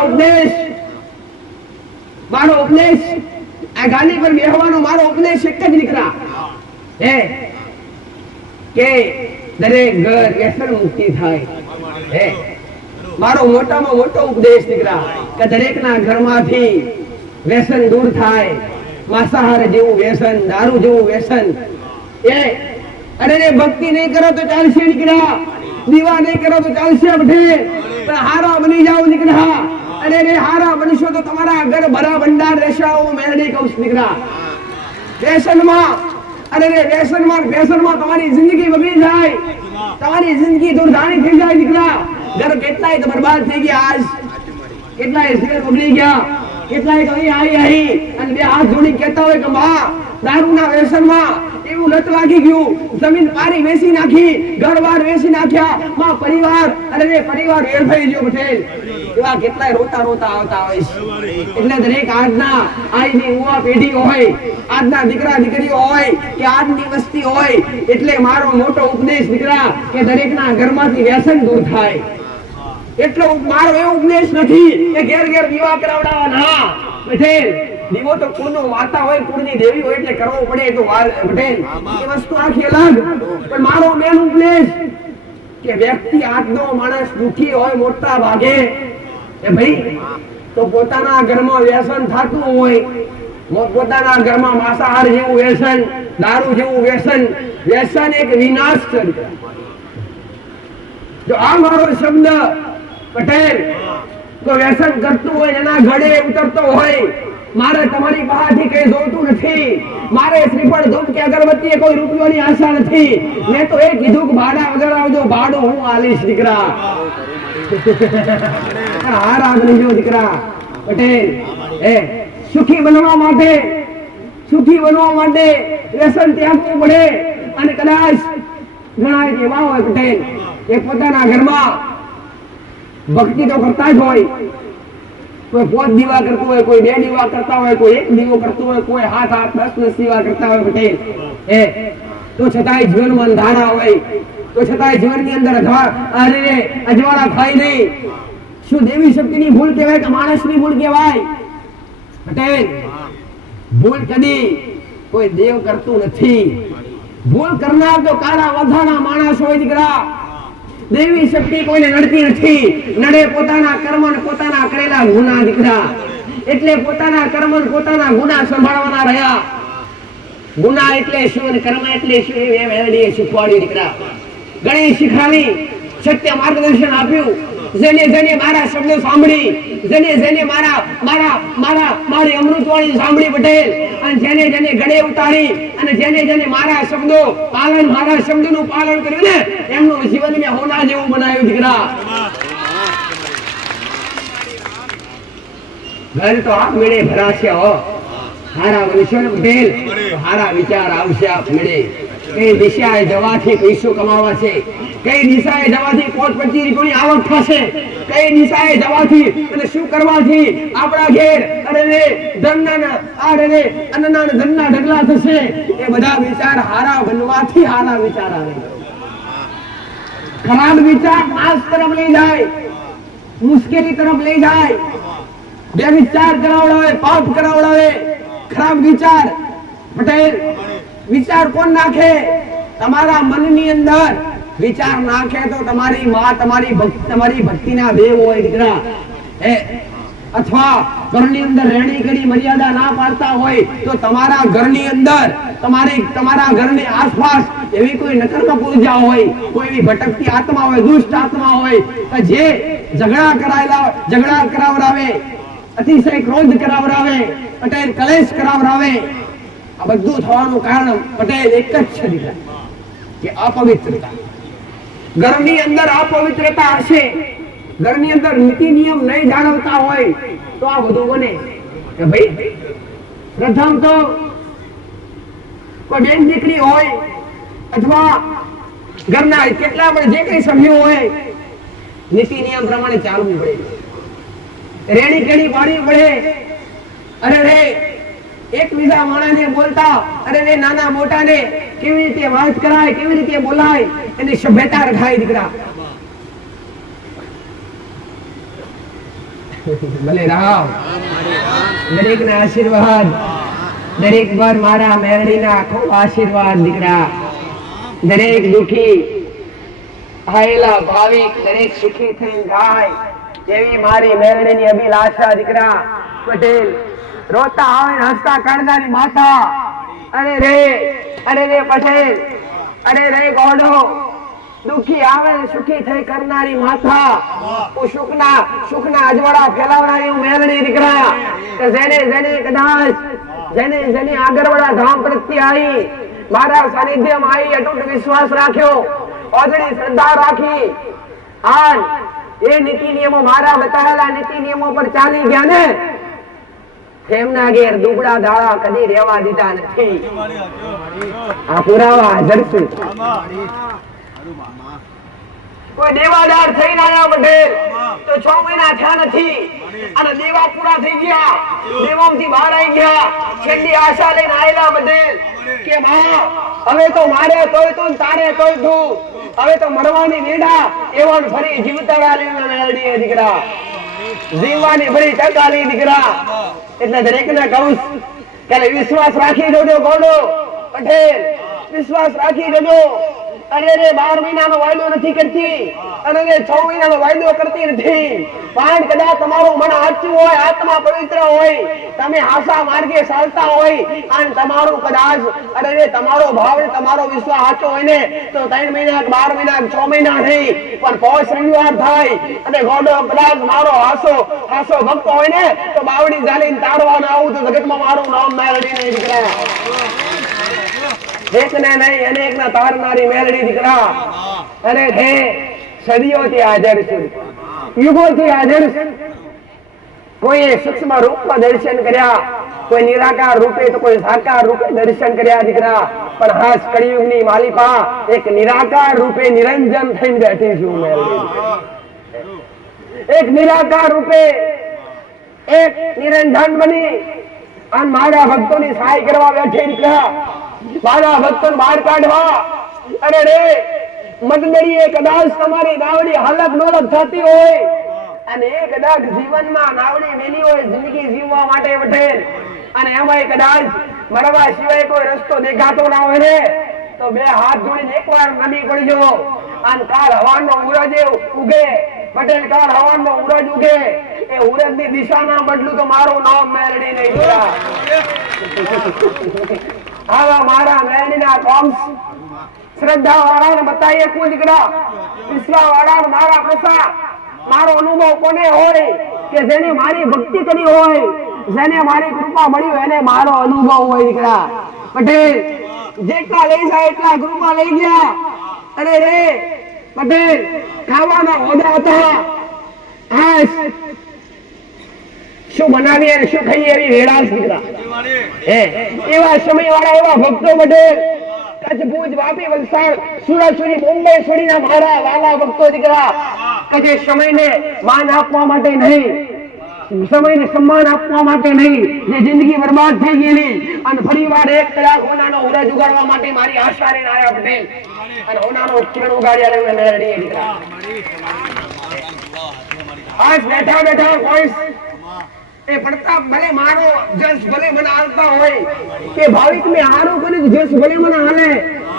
ઉપદેશ આ ગાદી પર બેહવાનો મારો ઉપદેશ એક જ દીકરા કે દરેક ઘર વ્યસન મુક્તિ થાય. મારો મોટામાં મોટો ઉપદેશ દીકરા કે દરેકના ઘરમાંથી વ્યસન દૂર થાય. માંસાહાર જેવું વ્યસન, દારૂ જેવું વ્યસન. અરે રે ભક્તિ નહીં કરો તો ચાલશે દીકરા, દીવા નહીં કરો તો ચાલશે પટેલ, પણ હારા બની જાઓ દીકરા. અરે રે હારા બનશો તો તમારા ઘર ભરા ભંડાર રહેશે. હું મેરડી કહું છું દીકરા. વ્યસનમાં તમારી જિંદગી બગડી જાય, તમારી જિંદગી દુર્ધાણી થઈ જાય દીકરા. ઘર કેટલાય તો બરબાદ થઈ ગયા, આજ કેટલાય શેર બગડી ગયા, કેટલાય તો અહીં અને બે હાથ જોડી કહેતા હોય કે માં દારૂના વ્યસનમાં એવું લત લાગી ગયું, જમીન પારી વેચી નાખી, ઘર-બાર વેચી નાખ્યા, માં પરિવાર વેરફાઈ ગયો પટેલ. એવા કેટલાય રોતા આવતા હોય છે. એટલે દરેક આજની યુવા પેઢી હોય, આજના દીકરા દીકરીઓ હોય કે આજની વસ્તી હોય, એટલે મારો મોટો ઉપદેશ દીકરા કે દરેકના ઘરમાંથી વ્યસન દૂર થાય. એટલો મારો એવો ઉપદેશ નથી કે ઘેર દીવા કરાવડાવવાના. પટેલ દીવો તો કુળનો માતા હોય, કુળની દેવી હોય એટલે કરવો પડે. તો પટેલ એ વસ્તુ આખી અલગ. પણ મારો મેન ઉપદેશ કે વ્યક્તિ આજનો માણસ દુખી હોય મોટા ભાગે એ ભાઈ, તો પોતાના ઘરમાં વ્યસન થતું હોય, પોતાના ઘરમાં માંસાહાર જેવું વ્યસન, દારૂ જેવું વ્યસન એક વિનાશ છે. જો આ મારો શબ્દ પટેલ તો વ્યસન કરતું હોય, એના ઘડે ઉતરતો હોય, મારે તમારી પાસેથી કઈ જોતું નથી. મારે શ્રીફળ ધૂપ કે અગરબત્તી કોઈ રૂપિયોની આશા નથી. મેં તો એ કીધું કે ભાડા વગર આવજો, ભાડું હું આલીશ દીકરા. હારા બનજો દીકરા. પટેલ સુખી બનવા માટે વ્યસન ત્યાગવું પડે. અને કદાચ ઘણા એવા હોય પટેલ એ પોતાના ઘરમાં ભક્તિ તો કરતા જ હોય, કોઈ 5 દીવા કરતું હોય, કોઈ 2 દીવા કરતા હોય, કોઈ 1 દીવો કરતું હોય, કોઈ 7-8-10 દીવા કરતા હોય પટેલ. તો છતાંય જીવનમાં અંધારા હોય, તો છતાંય જીવનની અંદર અજવાળા થાય નહીં. શું દેવી શક્તિની ભૂલ કહેવાય કે માણસની ભૂલ કહેવાય? પટેલ ભૂલ કદી કોઈ દેવ કરતું નથી. ભૂલ કરનાર તો કાળા વાંધાના માણસ હોય દીકરા. દેવી શક્તિ કોઈને નડતી નથી. નડે પોતાના કર્મ અને પોતાના કરેલા ગુના દીકરા. એટલે પોતાના કર્મ અને પોતાના ગુના સંભાળવાના રહ્યા. ગુના એટલે શું અને કર્મ એટલે શું એ મેરડીએ શીખવાડ્યું દીકરા. ઘણી શીખવાડી, સત્ય માર્ગદર્શન આપ્યું. જેને મારા શબ્દો સાંભળી, જેને મારી અમૃતવાણી સાંભળી પટેલ, અને જેને ગળે ઉતારી અને જેને મારા શબ્દોનું પાલન કર્યું ને, એમનું જીવન મેં હોના જેવું બનાવ્યું દીકરા. ઘર તો આપ મેળે ભરાશે. હારા બનશો ને પટેલ તો હારા વિચાર આવશે આપ મેળે. કઈ દિશાએ જવાથી પૈસો કમાવા છે, કઈ દિશાએ જવાથી કોર્ટ કચેરીની આવક થશે, કઈ દિશાએ જવાથી અને શું કરવાથી આપણા ઘેર અરે ધનના અરે અન્નના ધનના ઢગલા થશે, એ બધા વિચાર હારા બનવાથી હારા વિચાર આવે. ખરાબ વિચાર નાશ તરફ લઈ જાય, મુશ્કેલી તરફ લઈ જાય, બે વિચાર કરાવડાવે, પાપ કરાવડાવે. ખરાબ વિચાર પટેલ વિચાર કોણ નાખે? તમારા મનની અંદર વિચાર નાખે તો તમારી માં તમારી ભક્તિના દેવ હોય દીકરા, અથવા ઘરની અંદર રહેણી કરી મર્યાદા ના પાડતા હોય તો તમારા ઘરની અંદર તમારા ઘરની આસપાસ એવી કોઈ નકારાત્મક ઉર્જા હોય, કોઈ એવી ભટકતી આત્મા હોય, દુષ્ટ આત્મા હોય કે જે ઝઘડા કરાવરાવે, અતિશય ક્રોધ કરાવરાવે, પટેલ કલેશ કરાવરાવે. આ બધું થવાનું કારણ પટેલ એક જ છે દીકરા, કે અપવિત્રતા. ઘરની અંદર અપવિત્રતા હશે, ઘરની અંદર નીતિ નિયમ નહીં જાળવતા હોય તો આ બધું બને. કે ભાઈ પ્રથમ તો કોઈ બેન દીકરી હોય અથવા ઘરના કેટલા પણ જે કઈ સભ્યો હોય નીતિ નિયમ પ્રમાણે ચાલવું પડે, રેણી કેણી પાડવી પડે. અરે રે એકબીજા માણસને બોલતા, અરે રે નાના મોટાને કેવી રીતે વાત કરાય, કેવી રીતે બોલાય, એની સભ્યતા રખાય દીકરા. ભલે રામ દરેક ના આશીર્વાદ, દરેક પર મારા મેરડીના ખૂબ આશીર્વાદ દીકરા. દરેક દુખી આયેલા ભાવિક દરેક સુખી થઈને જાય એવી મારી મેરડીની અભિલાષા દીકરા. પટેલ રોતા આવે હસતા કાઢનારી માતા, અરે રે પટેલ, અરે રે ગોડો, દુખી આવે સુખી થઈ કરનારી માતા, સુખના અજવાળા ફેલાવનારી મેલડી દીકરા. જેને આગળવાળા ધામ પ્રત્યે આવી, મારા સાનિધ્યમાં આવી અતૂટ વિશ્વાસ રાખ્યો, ઓજળી શ્રદ્ધા રાખી, આજ એ નીતિ નિયમો મારા બતાવેલા નીતિ નિયમો પર ચાલી ગયા ને, એમના ઘેર દુબળા દાડા કદી રહેવા દીધા નથી. આ પુરાવા હાજર છે. કોઈ દેવાદાર થઈને આવ્યા પટેલ તો 6 મહિના થયા નથી અને દેવા પૂરા થઈ ગયા, દેવામાંથી બહાર આવી ગયા. છેલ્લી આશા લઈને આવેલા પટેલ કે હવે તો મારે તોય તું, તારે તોય તું, હવે તો મરવાની વેડા એવો ફરી જીવતાડા લઈને મેળડી દીકરા, જીવવાની ફરી ટકાલી દીકરા. એટલે દરેકને કહું કે વિશ્વાસ રાખી જોજો ગોડો પટેલ, વિશ્વાસ રાખી જોજો. અરે 12 મહિનાનો વાયદો નથી કરતી અને 6 મહિનાનો વાયદો કરતી નથી. પણ કદાચ તમારું મન સાચું હોય, આત્મા પવિત્ર હોય, તમે આશા માર્ગે ચાલતા હોય અને તમારું કદાચ તમારો ભાવ તમારો વિશ્વાસ સાચો હોય ને તો 3 મહિના 12 મહિના 6 મહિના નહીં પણ પોષ રવિવાર થાય અને ગોડો કદાચ મારો હાસો ભક્ત હોય ને તો બાવડી જાલીને તાળવાના આવું તો જગતમાં મારું નામ મેળવી નહીં દીકરા. એકને નહીં અનેકના તારનારી મેલડી દીકરા. અરે હે સદીઓથી હાજર છે, યુગોથી હાજર છે. કોઈએ સૂક્ષ્મ રૂપમાં દર્શન કર્યા, કોઈ નિરાકાર રૂપે તો કોઈ સાકાર રૂપે દર્શન કર્યા દીકરા. પણ હાસ કળિયુગની માલિકા એક નિરાકાર રૂપે નિરંજન થઈને બેઠી છું મેલડી. એક નિરાકાર રૂપે એક નિરંજન બની અને મારા ભક્તોની સહાય કરવા બેઠી દીકરા. મારા ભક્તોને બહાર કાઢવા. અરે રે મદનરીએ કદાચ તમારી નાવડી હાલત નોલત થતી હોય અને એ કદાચ જીવનમાં નાવડી મેલી હોય જિંદગી જીવવા માટે વઠેલ અને એમાંય કદાચ મરવા સિવાય કોઈ રસ્તો દેખાતો ના હોય ને તો 2 હાથ જોડીને એકવાર નમી પડજો. અને કાલ હવાનો ઉરજ ઉગે પટેલ, કાલ હવાનો ઉરજ ઉગે, એ ઉરજની દિશા ના બદલું તો મારું નામ મેલડી નહીં. આવા મારા મેળડીના કોમ શ્રદ્ધા વાળાને બતાવીએ કોઈ દીકરા, વિશ્વાસ વાળાને મારા પ્રસા મારો અનુભવ કોને હોય કે જેને મારી ભક્તિ કરી હોય, જેને મારી કૃપા મળી હોય એને મારો અનુભવ હોય દીકરા. પટેલ જેટલા લઈ જાય એટલા કૃપા લઈ ગયા. અરે રે પટેલ ખાવાના હોદા હતા, શું બનાવી અને શું ખાઈએ એવી વેળાશ દીકરા. એવા સમય વાળા એવા ભક્તો પટેલ કચ્છ ભુજ વાપી વલસાડ સુરત સુધી મુંબઈ સુધીના મારા વાલા ભક્તો દીકરા કે જે સમયને માન આપવા માટે નહીં, સમયને સન્માન આપવા માટે નહીં, જે જિંદગી બરબાદ થઈ ગયેલી અને ફરીવાર એક કલાક હોનાનો ઉરાજ ઉગાડવા માટે મારી આશા રે આયા પટેલ અને હોનાનો કિરણ ઉગાડ્યા રે મેરડી દીકરા આજ બેઠા બેઠા કોઈ એ પડતા ભલે મારો જસ ભલે મને હાલતા હોય કે ભાવિક મેં હારું કર્યું જસ ભલે મને હાલે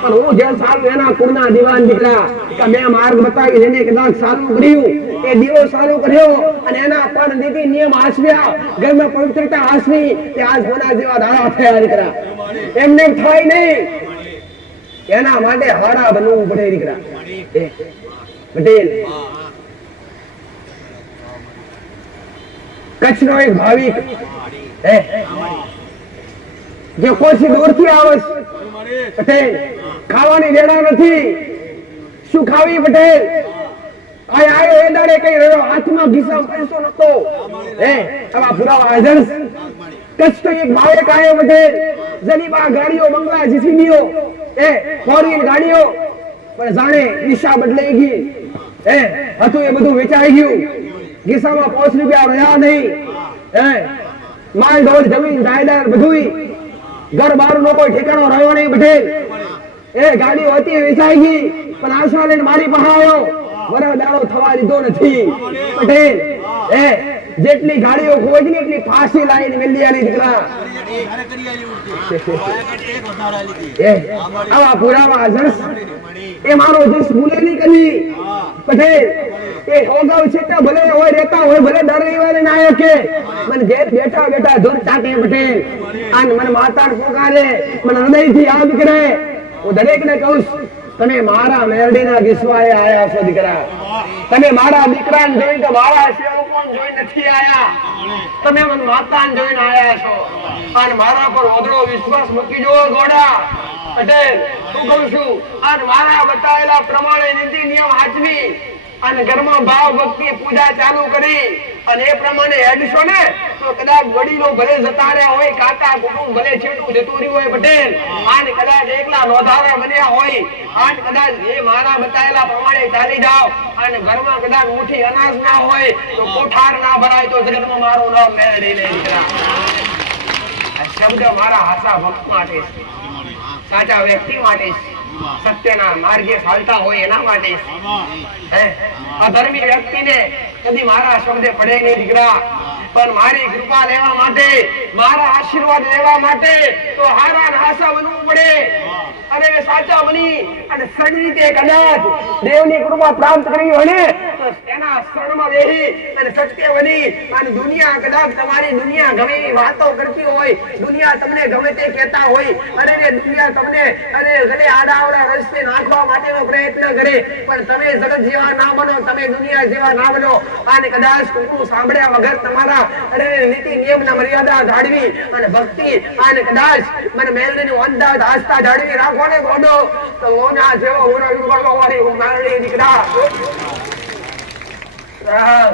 પણ હું જસ હાલું એના કુળના દીવાન દીકરા કે મેં માર્ગ બતાવી જેને કદાચ સારું કર્યું એ દીવો સારું કર્યો અને એના પર નીતિ નિયમ આસવ્યા ઘરમાં પવિત્રતા આસવી કે આજ હોના જેવા દાડા થયા દીકરા એમને થાય નહીં એના માટે હારા બનવું પડે દીકરા પટેલ કચ્છનો એક ભાવિક જે કોઈથી દૂરથી આવે પટેલ ખાવાની વેળા નથી શું ખાવી પટેલ આયો એ દાડે કઈ રહ્યો હાથમાં ગીસામાં પૈસો નતો આવા પુરાવા હાજર કચ્છ તો એક ભાવિક આયો પટેલ જનીબા ગાડીઓ બંગલા જીસીબીઓ ફોરેન ગાડીઓ પણ જાણે દિશા બદલાઈ ગઈ હતું એ બધું વેચાઈ ગયું ગીસામાં 5 રૂપિયા રહ્યા નહીં માલ ઢોર જમીન જાયદાદ બધું ઘર બાર નો કોઈ ઠેકાણો રહ્યો નહીં પટેલ ગાડીઓ હતી વેચાઈ ગઈ પણ આશા લઈને મારી પાસે આવ્યો વરા દાડો થવા દીધો નથી પટેલ જેટલી ગાડીઓ ખોજની એટલી ફાંસી લાઈને મેલી આલી દીકરા આવા પુરાવા હાજર એ મારો જસ ભૂલે નહીં કરી પટેલ એ હોગાવ છે ભલે હોય રહેતા હોય ભલે ડર રહેવાને ના આવ્યો કે મને ઘેર બેઠા બેઠા દૂર તાકે પટેલ અને મને માતા પોકારે મને હૃદયથી યાદ કરે હું દરેક ને કહું તમે મારા મેરડીના વિશ્વાએ આયા છો દીકરા તમે મારા દીકરાને જોઈને તો મારા સેવકોને જોઈને નથી આયા તમે મને માતાને જોઈને આયા છો અને મારા પર ઓદળો વિશ્વાસ મૂકી જો ગોડા પટેલ હું કહું છું અને મારા બતાવેલા પ્રમાણે નીતિ નિયમ આચવી અને ઘરમાં ભાવ ભક્તિ પૂજા ચાલુ કરી અને એ પ્રમાણે હેડશો ને તો કદાચ વડીલો ભલે જતા રહ્યા હોય કાકા કુટુંબ ભલે છેટું જતું રહ્યું હોય પટેલ અને કદાચ એકલા નોંધારા બન્યા હોય અને કદાચ એ મારા બતાવેલા પ્રમાણે ચાલી જાઓ અને ઘરમાં કદાચ મુઠ્ઠી અનાજ ના હોય તો કોઠાર ના ભરાય તો જગતમાં મારું નામ મેળવી લે દીકરા આ શબ્દ મારા હાસા ભક્ત માટે સાચા વ્યક્તિ માટે સત્યના માર્ગે ચાલતા હોય એના માટે અધર્મી વ્યક્તિને કદી મારા શબ્દે પડે નહીં દીકરા પણ મારી કૃપા લેવા માટે મારા આશીર્વાદ લેવા માટે તો હારા હાસા બનવું પડે અરે સાચા બની અને સડી રીતે કદાચ દેવની કૃપા પ્રાપ્ત કરી હોય ને તો તેના શરણમાં બેહી અને સત્ય બની અને દુનિયા કદાચ તમારી દુનિયા ગમે એવી વાતો કરતી હોય દુનિયા તમને ગમે તે કહેતા હોય અરે દુનિયા તમને અરે ગળે આડાવડા રસ્તે નાખવા માટેનો પ્રયત્ન કરે પણ તમે જગત જેવા ના બનો તમે દુનિયા જેવા ના બનો અને કદાચ કુકુ સાંભળ્યા વગર તમારા અરે નીતિ નિયમના મર્યાદા જાળવી અને ભક્તિ અને કદાચ મને મેલડીની અંદાજ આસ્થા જાળવી રાખો ને ગોડો તો ઓના જેવો ઓનો યુગળવા વાળી હું મેલડી દીકરા રામ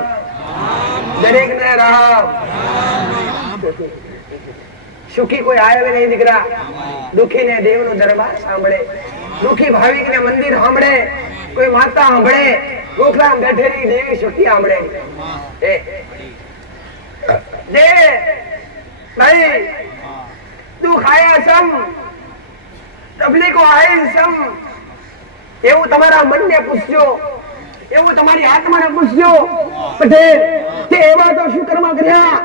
દરેક ને રામ સુખી કોઈ આવે નહીં દીકરા દુખી ને દેવ નો દરબાર સાંભળે દુખી ભાવિક ને મંદિર સાંભળે કોઈ માતા સાંભળે ગોખલામ બેઠેલી દેવી સુખી સાંભળે દે ભાઈ દુખ આયા સમ તબલીગો આય સમ એવું તમારા મનને પૂછજો એવું તમારી આત્માને પૂછજો પટેલ તે એવા તો શું કર્મ કર્યા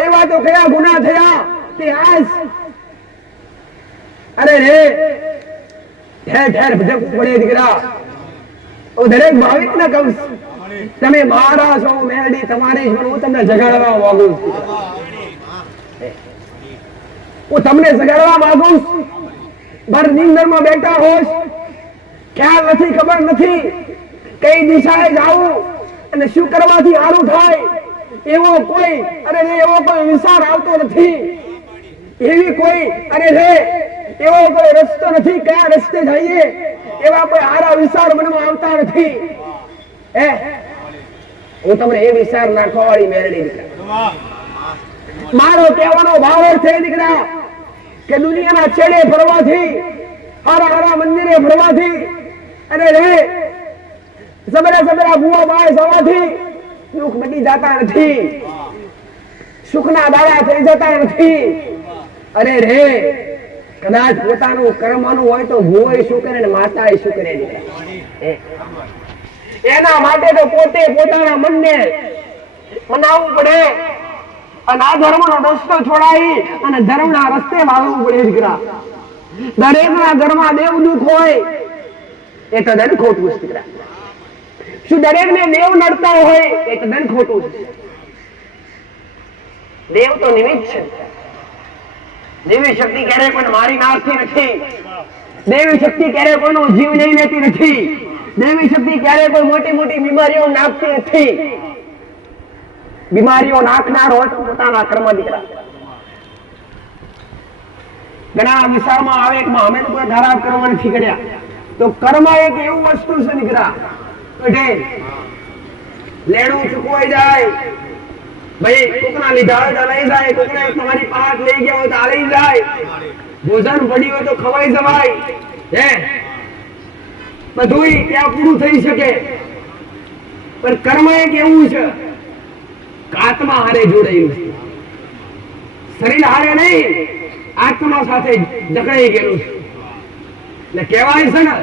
એવા તો કયા ગુનાહ થયા તે આજ અરે રે ઠેર ઠેર ભટકવું પડે દીકરા હું દરેક ભાવિક ને કહું તમે મારા છો મેરડી તમારી હું તમને જગાડવા માંગુ છું હું તમને જગાડવા માંગુ છું ભર નિંદરમાં બેઠા હોશ ખ્યાલ નથી ખબર નથી કઈ દિશાએ જાવું અને શું કરવાથી સારું થાય એવો કોઈ વિચાર આવતો નથી એવી કોઈ એવો કોઈ રસ્તો નથી કયા રસ્તે જઈએ એવા કોઈ સારા વિચાર મનમાં આવતા નથી હું તમને એ વિચાર નાખવા વાળી મેરડી દીકરા મારો કહેવાનો ભાવ છે દીકરા કે દુનિયાના છેડે ફરવાથી, હારા હારા મંદિરે ફરવાથી, અને રે સબરા સબરા ભૂવા બાય જવાથી દુઃખ મટી જતા નથી, સુખના દાડા થઈ જતા નથી. અરે રે કદાચ પોતાનું કર્મનું હોય તો ભૂવો શું કરે ને માતા શું કરે. એના માટે તો પોતે પોતાના મનને મનાવવું પડે અને આ ધર્મનો રસ્તો છોડાવી અને ધર્મના રસ્તે લાવવું પડે. દીકરા દરેકના ઘરમાં દેવ દુઃખ હોય એ તો દન ખોટું છે. દીકરા શું દરેકને દેવ નડતા હોય એ તો દન ખોટું છે. દેવ તો નિમિત્ત છે. દેવી શક્તિ ક્યારેય પણ મારી નાખતી નથી. દેવી શક્તિ ક્યારેય કોઈનો જીવ લઈ લેતી નથી. દેવી શક્તિ ક્યારેય કોઈ મોટી મોટી બીમારીઓ નાખતી નથી. બીમારીઓ નાખનાર હોય તો પોતાના કર્મ. દીકરા ઘણા વિસ્તારમાં આવે કે અમે કોઈ ખરાબ કર્મ નથી કર્યા, તો કર્મ એક એવું વસ્તુ છે દીકરા લેણું ચૂકવાઈ જાય. ભાઈ કોકના લીધા હોય તો લઈ જાય, કોકને તમારી પાક લઈ ગયા હોય તો લઈ જાય, ભોજન પડ્યું હોય તો ખવાઈ જવાય. બધું ત્યાં પૂરું થઈ શકે. પણ કર્મ એક એવું છે આત્મા હારે જોડાયેલું છે. શરીર હારે નહીં, આત્મા સાથે જકડાઈ ગયેલું છે. એટલે કહેવાય છે ને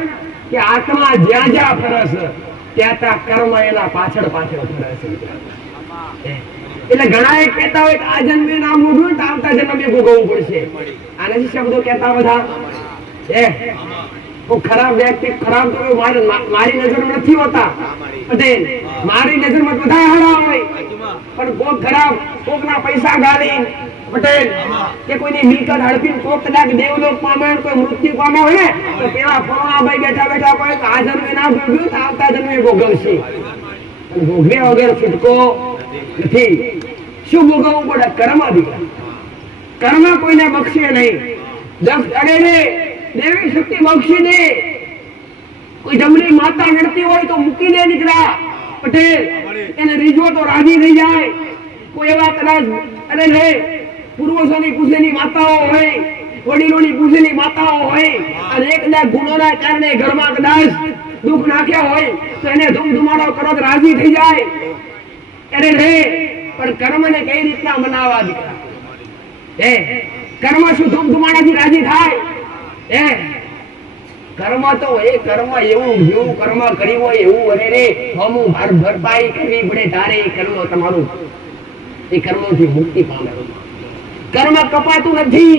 કે આત્મા જ્યાં જ્યાં ફરે છે ત્યાં ત્યાં કર્મ એના પાછળ પાછળ ફરે છે. એટલે ઘણા એ કહેતા હોય કે આ જન્મે નામ ભોગવ્યું તો આવતા જન્મે ભોગવવું પડશે. આ નથી શબ્દો કહેતા બધા. ખરાબ વ્યક્તિ ખરાબ મારી નજરમાં નથી હોતા. પટેલ મારી નજરમાં બધા હારા હોય, પણ કોક ખરાબ કોકના પૈસા ગાળી પટેલ કે કોઈની મિલકત હડપીને કોક કદાચ દેવલોક પામે, કોઈ મૃત્યુ પામે હોય ને તો પેલા ફોણા ભાઈ બેઠા બેઠા કોઈ આ જન્મે ના ભોગવ્યું તો આવતા જન્મે ભોગવશે. ભોગવ્યા વગર છૂટકો નથી. શું ભોગવવું પડે? કર્મ. દીકરા કર્મ કોઈને બક્ષે નહીં. અરે રે દેવી શક્તિ બક્ષી દે. કોઈ જમણી માતા નડતી હોય તો મૂકી દે. દીકરા પટેલ એને રીઝવો તો રાજી થઈ જાય. કોઈ એવા કદાચ અરે રે પૂર્વજોની પૂજેલી માતાઓ હોય, વડીલોની પૂજેલી માતાઓ હોય અને એક કદાચ ગુનાના કારણે ઘરમાં કદાચ દુઃખ નાખ્યા હોય તો એને ધૂમધુમાડો કરો તો રાજી થઈ જાય. અરે રે પણ કર્મને કઈ રીતના મનાવવા? દીકરા કર્મ શું ધૂમધુમાડાથી રાજી થાય? કર્મ તો એ કર્મ એવું જેવું કર્મ કર્યું હોય એવું અરે રે હમું ભરપાઈ કરવી પડે તારે. એ કર્મ તમારું એ કર્મોથી મુક્તિ પામે. કર્મ કપાતું નથી,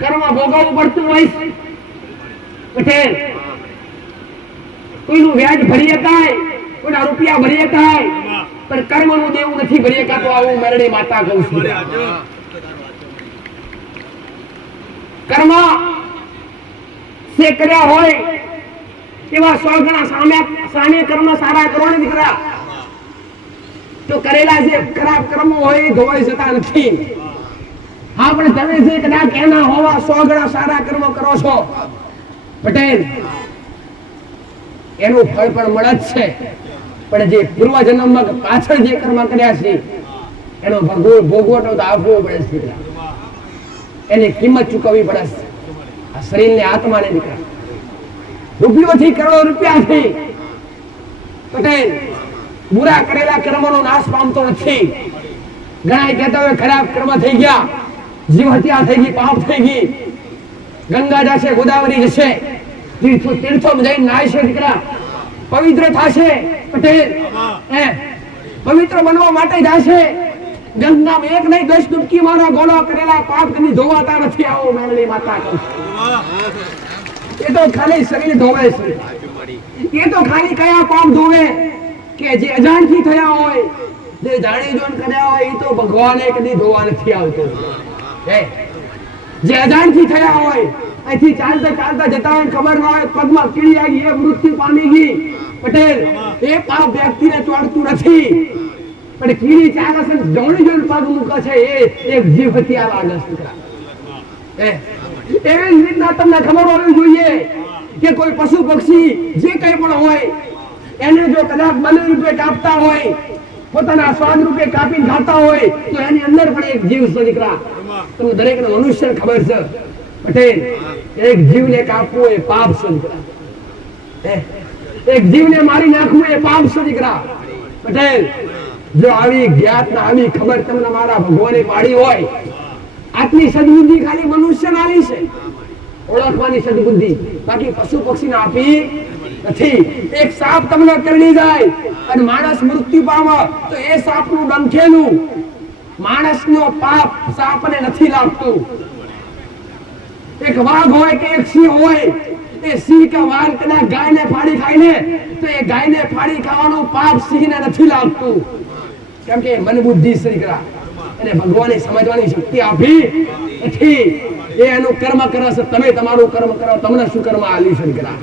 કર્મ ભોગવવું પડતું હોય. પટેલ કોઈનું વ્યાજ ભરી શકાય, કોઈના રૂપિયા ભરી શકાય, પણ કર્મનું દેવું નથી ભરી શકાતું. આવું મેરડી માતા કહું છું. કર્મ સે કર્યા હોય એવા 100 ગણા સામે કર્મ સારા કરો ને દીકરા તો કરેલા જે ખરાબ કર્મો હોય એ ધોવાઈ જતા નથી. હા પણ તમે જે કદાચ એના હોવા 100 ગણા સારા કર્મ કરો છો પટેલ એનું ફળ પણ મળે જ છે. પણ જે પૂર્વ જન્મમાં પાછળ જે કર્મ કર્યા છે એનો ભોગવટો તો આપવો પડે છે. એની કિંમત ચૂકવવી પડે છે. આ શરીરને આત્માને દીકરા રૂપિયોથી કરોડો રૂપિયાથી પટેલ બુરા કરેલા કર્મનો નાશ પામતો નથી. ઘણા કહેતા હોય ખરાબ કર્મ થઈ ગયા, જીવ હત્યા થઈ ગઈ, પાપ થઈ ગઈ, ગંગા જશે, ગોદાવરી જશે, તીર્થોમાં જઈને નાહશે દીકરા, પવિત્ર થશે. પટેલ પવિત્ર બનવા માટે જશે. ગંગામાં એક નહીં 10 ડૂબકી મારો ગોળો કરેલા પાપ કદી ધોવાતા નથી. આવો મેળવી માતા કહું. એ તો ખાલી શરીર ધોવે છે. એ તો ખાલી કયા પાપ ધોવે કે જે અજાણથી થયા હોય, જે જાણી જોઈને કર્યા હોય એ તો ભગવાને કદી ધોવા નથી આવતો. જે અજાણથી થયા હોય, અહીંથી ચાલતા ચાલતા જતા હોય ખબર ના હોય પગમાં કીડી આવી એ મૃત્યુ પામી ગઈ. પટેલ એ પાપ વ્યક્તિને ચોંટતું નથી. પણ કીડી ચાલે છે દોડી જોઈને પગ મૂકે છે એ એક જીવ હત્યા લાગે છે. એવી જ રીતના તમને ખબર હોવી જોઈએ કે કોઈ પશુ પક્ષી જે કંઈ પણ હોય એને જો કદાચ બને રૂપે કાપતા હોય પોતાના સ્વાદ રૂપે કાપીને ખાતા હોય તો એની અંદર પણ એક જીવ છે દીકરા. તમને દરેકને મનુષ્યને ખબર છે પટેલ, એક જીવને કાપવું એ પાપ છે દીકરા. એક જીવને મારી નાખવું એ પાપ છે દીકરા. પટેલ, જો આવી જ્ઞાત ને આવી ખબર તમને મારા ભગવાને પાડી હોય, આટલી સદબુદ્ધિ ખાલી મનુષ્યને આલી છે, ઓળખવાની સદબુદ્ધિ, બાકી પશુ પક્ષીને આપી નથી. એક સાપ તમને કરડી જાય અને માણસ મૃત્યુ પામે તો એ સાપનું ડંખેલું માણસનો પાપ સાપને નથી લાગતું. એક વાઘ હોય કે એક સિંહ હોય, એ સિંહ કે વાઘ કદાચ ગાયને ફાડી ખાય ને તો એ ગાયને ફાડી ખાવાનું પાપ સિંહને નથી લાગતું, કેમ કે મન બુદ્ધિ દીકરા એને ભગવાને સમજવાની શક્તિ આપી નથી. એ એનું કર્મ કરે છે, તમે તમારું કર્મ કરો, તમને શું કર્મ આલી છે દીકરા.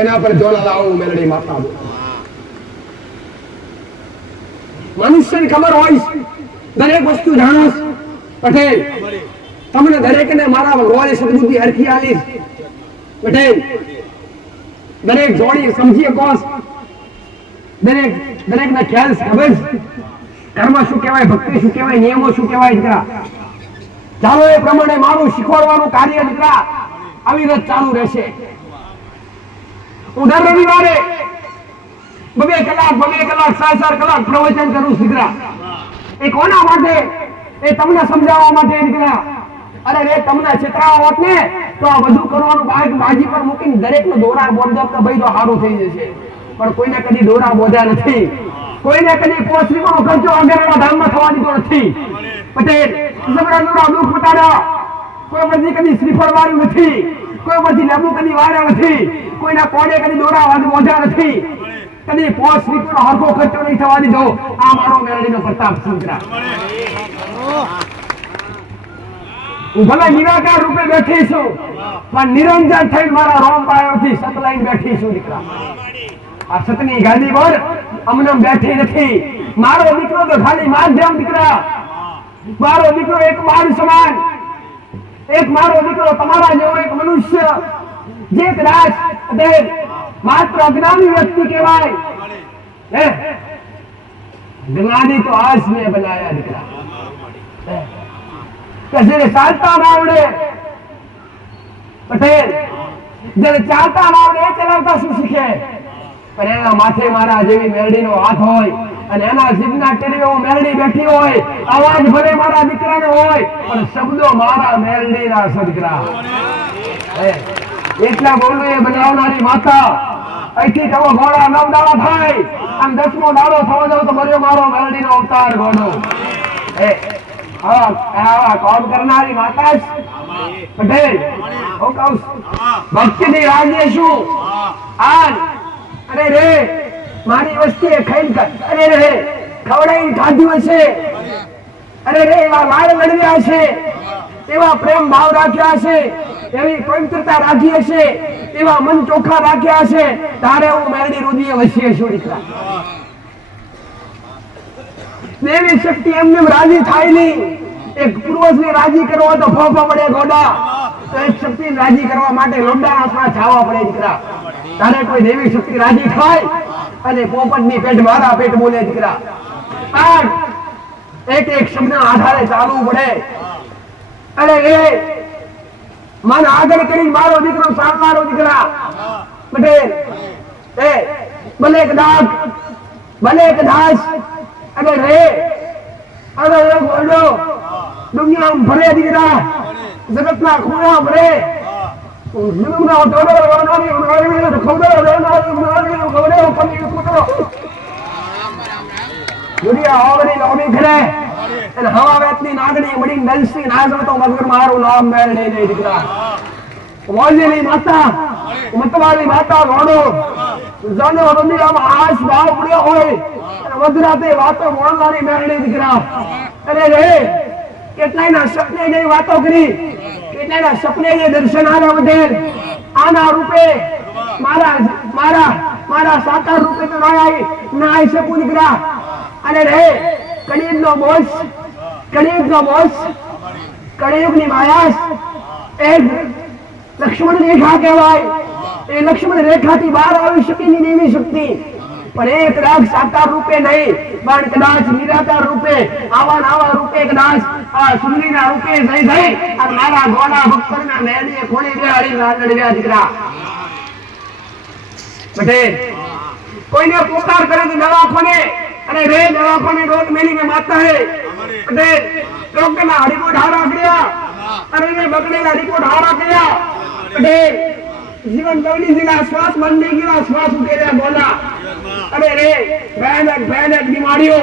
એના પર જોલા લાવો મેલડી માતા. મનુષ્યને ખબર હોય દરેક વસ્તુ જાણો પટેલ, તમને દરેકને મારા ભગવાને સદબુદ્ધિ હરખી આલી પટેલ. દરેક જોડી સમજીએ કોસ, દરેકના ખ્યાલ ખબર કર્મ શું કહેવાય, ભક્તિ શું કહેવાય, નિયમો શું કહેવાય દીકરા. ચાલો એ પ્રમાણે મારું શીખવાડવાનું કાર્ય દીકરા આવી રીતે ચાલુ રહેશે. હું દર રવિવારે 2 કલાક 4 કલાક પ્રવચન કરું દીકરા. એ કોના માટે? એ તમને સમજાવવા માટે દીકરા. અરે રે તમને છેતરાવા હોત ને તો આ બધું કરવાનું બાજી પર મૂકીને દરેકનો દોરા બોંધો તો ભાઈ તો સારું થઈ જશે. પણ કોઈને કદી દોરા બોધ્યા નથી, કોઈને કદી પોસ્ટરીનો ખર્ચો આગળના ધામમાં થવા દીધો નથી. પટેલ, જબરા દુઃખ મટાડ્યા, કોઈ પછી કદી શ્રીફળ વાળ્યું નથી, કોઈ પછી લેબુ કદી વાળ્યા નથી, કોઈના કોડે કદી દોરા બોધ્યા નથી, કદી પોસ્ટરીનો હરખો ખર્ચો નહીં થવા દીધો. આ મારો મેળવીનો પ્રતાપ સુંદરા. હું ભલે નિરાકાર રૂપે બેઠી છું, પણ નિરંજન થઈને મારા રોમ પાયોથી સતલાઈને બેઠી છું દીકરા. આ સતની ગાદી પર અમને બેઠી નથી. મારો દીકરો તો ખાલી માધ્યમ દીકરા. મારો દીકરો એક બાળ સમાન, એક મારો દીકરો તમારા જેવો એક મનુષ્ય, જે કદાચ માત્ર અજ્ઞાની વ્યક્તિ કહેવાય. જ્ઞાની તો આજ મેં બનાયા દીકરા. જેને ચાલતા ના આવડે પટેલ, જેને ચાલતા ના આવડે એ ચલાવતા શું શીખે? પણ એના માથે મારા જેવી મેરડીનો હાથ હોય અને એના જીભના ટેરવે મેરડી બેઠી હોય, અવાજ ભલે મારા દીકરાનો હોય પણ શબ્દો મારા મેરડીના સદગરા. એટલા બોલવું એ બનાવનારી માતા. અહીંથી તમે ઘોડા 9 દાડા થાય, આમ 10મો દાડો થવા જાવ તો બન્યો મારો મેરડીનો અવતાર ઘોડો. કામ કરનારી માતા પટેલ, હું કહું ભક્તિની રાજ્ય શું? આજ અરે રે મારી વસ્તીએ ખાઈને અરે રે ખવડાવીને ખાધું હશે, અરે રે એવા લાડ લડવ્યા હશે, એવા પ્રેમ ભાવ રાખ્યા હશે, એવી પવિત્રતા રાખી હશે, એવા મન ચોખ્ખા રાખ્યા હશે, તારે હું મેરડી રુધિએ વસીએ છું દીકરા. દેવી શક્તિ એમને રાજી થાય નહીં. એક પૂર્વજને રાજી કરવા તો ફોફા પડે ગોડા, તો એક શક્તિને રાજી કરવા માટે લોંડા હાથમાં છાવા પડે દીકરા. તારે કોઈ દેવી શક્તિ રાજી થાય અને પોપટની પેટ મારા પેટ બોલે દીકરા. એક શબ્દના આધારે ચાલવું પડે. અરે એ મને આગળ કરી મારો દીકરો સાંભળનારો દીકરા પટેલ, એ ભલે કદાચ ભલે કદાચ અરે રે અરે ગોડો દુનિયામાં ભરે દીકરા, જગતના ખૂણા ભરે, મારું નામ મેળવી દે દીકરા. મોજેલી માતા, મતવાળી માતા ઘોડો જાનો દુનિયામાં આશ ભાવ પડ્યો હોય વધરાતે વાતો બોલનારી મેળવી દીકરા. અરે રે કેટલાયના સપને જેવી વાતો કરી, કેટલાયના સપને જે દર્શન આવ્યા બધે આના રૂપે મારા સાકાર રૂપે તો ના આવી શકું દીકરા. અને રે કળિયુગનો બોસ, કળિયુગની માયાસ એક લક્ષ્મણ રેખા કહેવાય. એ લક્ષ્મણ રેખાથી બહાર આવી શકી દેવી શક્તિ પણ એ કદાચ સાકાર રૂપે નહીં, પણ કદાચ નિરાકાર રૂપે, આવા રૂપે કદાચ સુંદરીના રૂપે જઈ અને મારા ગોળા ભક્તના મેળીએ ખોલી બેહાડી નાગડી રહ્યા દીકરા. પટેલ કોઈને પોકાર કરે તો દવાખાને, અને રે દવાખાને રોગ મેલીને માતા હે. પટેલ ડોક્ટરના રિપોર્ટ હારા કર્યા, અને એને બગડેલા રિપોર્ટ હારા કર્યા. પટેલ જીવન બગડી ગયેલા, શ્વાસ બંધ થઈ ગયેલા, શ્વાસ ઉકેલ્યા બોલા. અરે રે ભયાનક બીમારીઓ,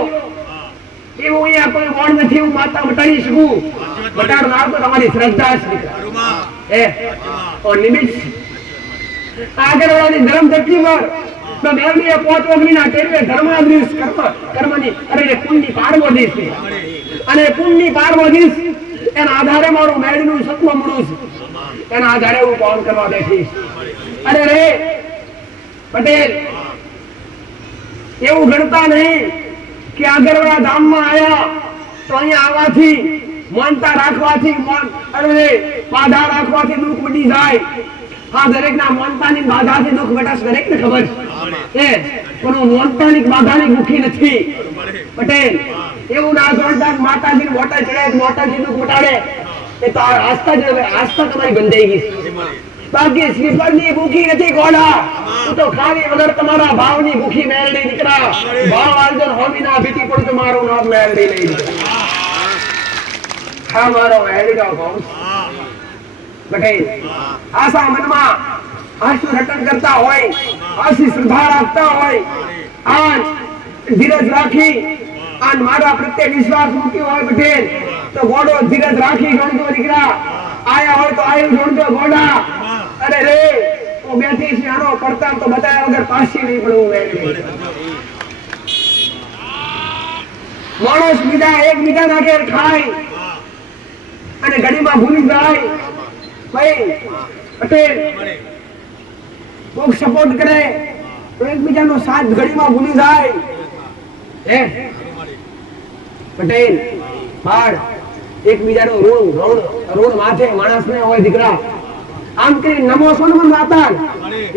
એવું અહીંયા કોઈ મોડ નથી, હું માતા બતાડી શકું. બતાડનાર તો તમારી શ્રદ્ધા છે. નિમિત્ત આગળ વાળાની ધર્મ ધરતી પર તો મેળવીએ પોત અગ્નિના ટેરવે ધર્માદ્રીશ કર્મની અરે પુણ્યની પારવો દીશ, અને પુણ્યની પારવો દીશ એના આધારે મારું મેળવીનું સત્વ મળું છું, એના આધારે હું કોણ કરવા બેઠીશ. અરે રે પટેલ એવું ગણતા નહીં કે આગળવાળા ધામમાં આયા તો અહીંયા આવવાથી માનતા રાખવાથી બાધા રાખવાથી દુઃખ મટી જાય. હા, દરેકના માનતાની બાધાથી દુઃખ મટાશે, દરેકને ખબર છે. પણ માનતાની બાધાની દુઃખી નથી. પટેલ એવું ના જોડતા માતાજી મોટા ચડે મોટાજી દુઃખ મટાડે, એ તો આસ્થા તમારી બંધાઈ ગઈ. બાકી શ્રીફળની ભૂખી નથી ગોળા, તું તો ખાલી વગર તમારા ભાવની ભૂખી મેળડી દીકરા. ભાવ આલજન હોમી ના ભીતી પણ તમારું નામ મેળડી નહીં દીકરા. હા મારો મેળડી નો ભાવ. પટેલ આશા મનમાં આશુ રટન કરતા હોય, આશી શ્રદ્ધા રાખતા હોય, આજ ધીરજ રાખી અને મારા પ્રત્યે વિશ્વાસ મૂક્યો હોય પટેલ તો ગોળો ધીરજ રાખી ગણતો દીકરા. આયા હોય તો આયુ ગણતો ગોળા. અરે રે હું બેઠી છે આનો પડતા તો બતાવ્યા વગર પાછી નહીં પડવું. માણસ બીજા એકબીજાના ઘેર ખાય અને ઘડીમાં ભૂલી જાય. ભાઈ પટેલ કોક સપોર્ટ કરે તો એકબીજાનો સાથ ઘડીમાં ભૂલી જાય. પટેલ બાળ એકબીજાનો ઋણ માથે માણસને હોય દીકરા. આમ કરી નમો સોનમ માતા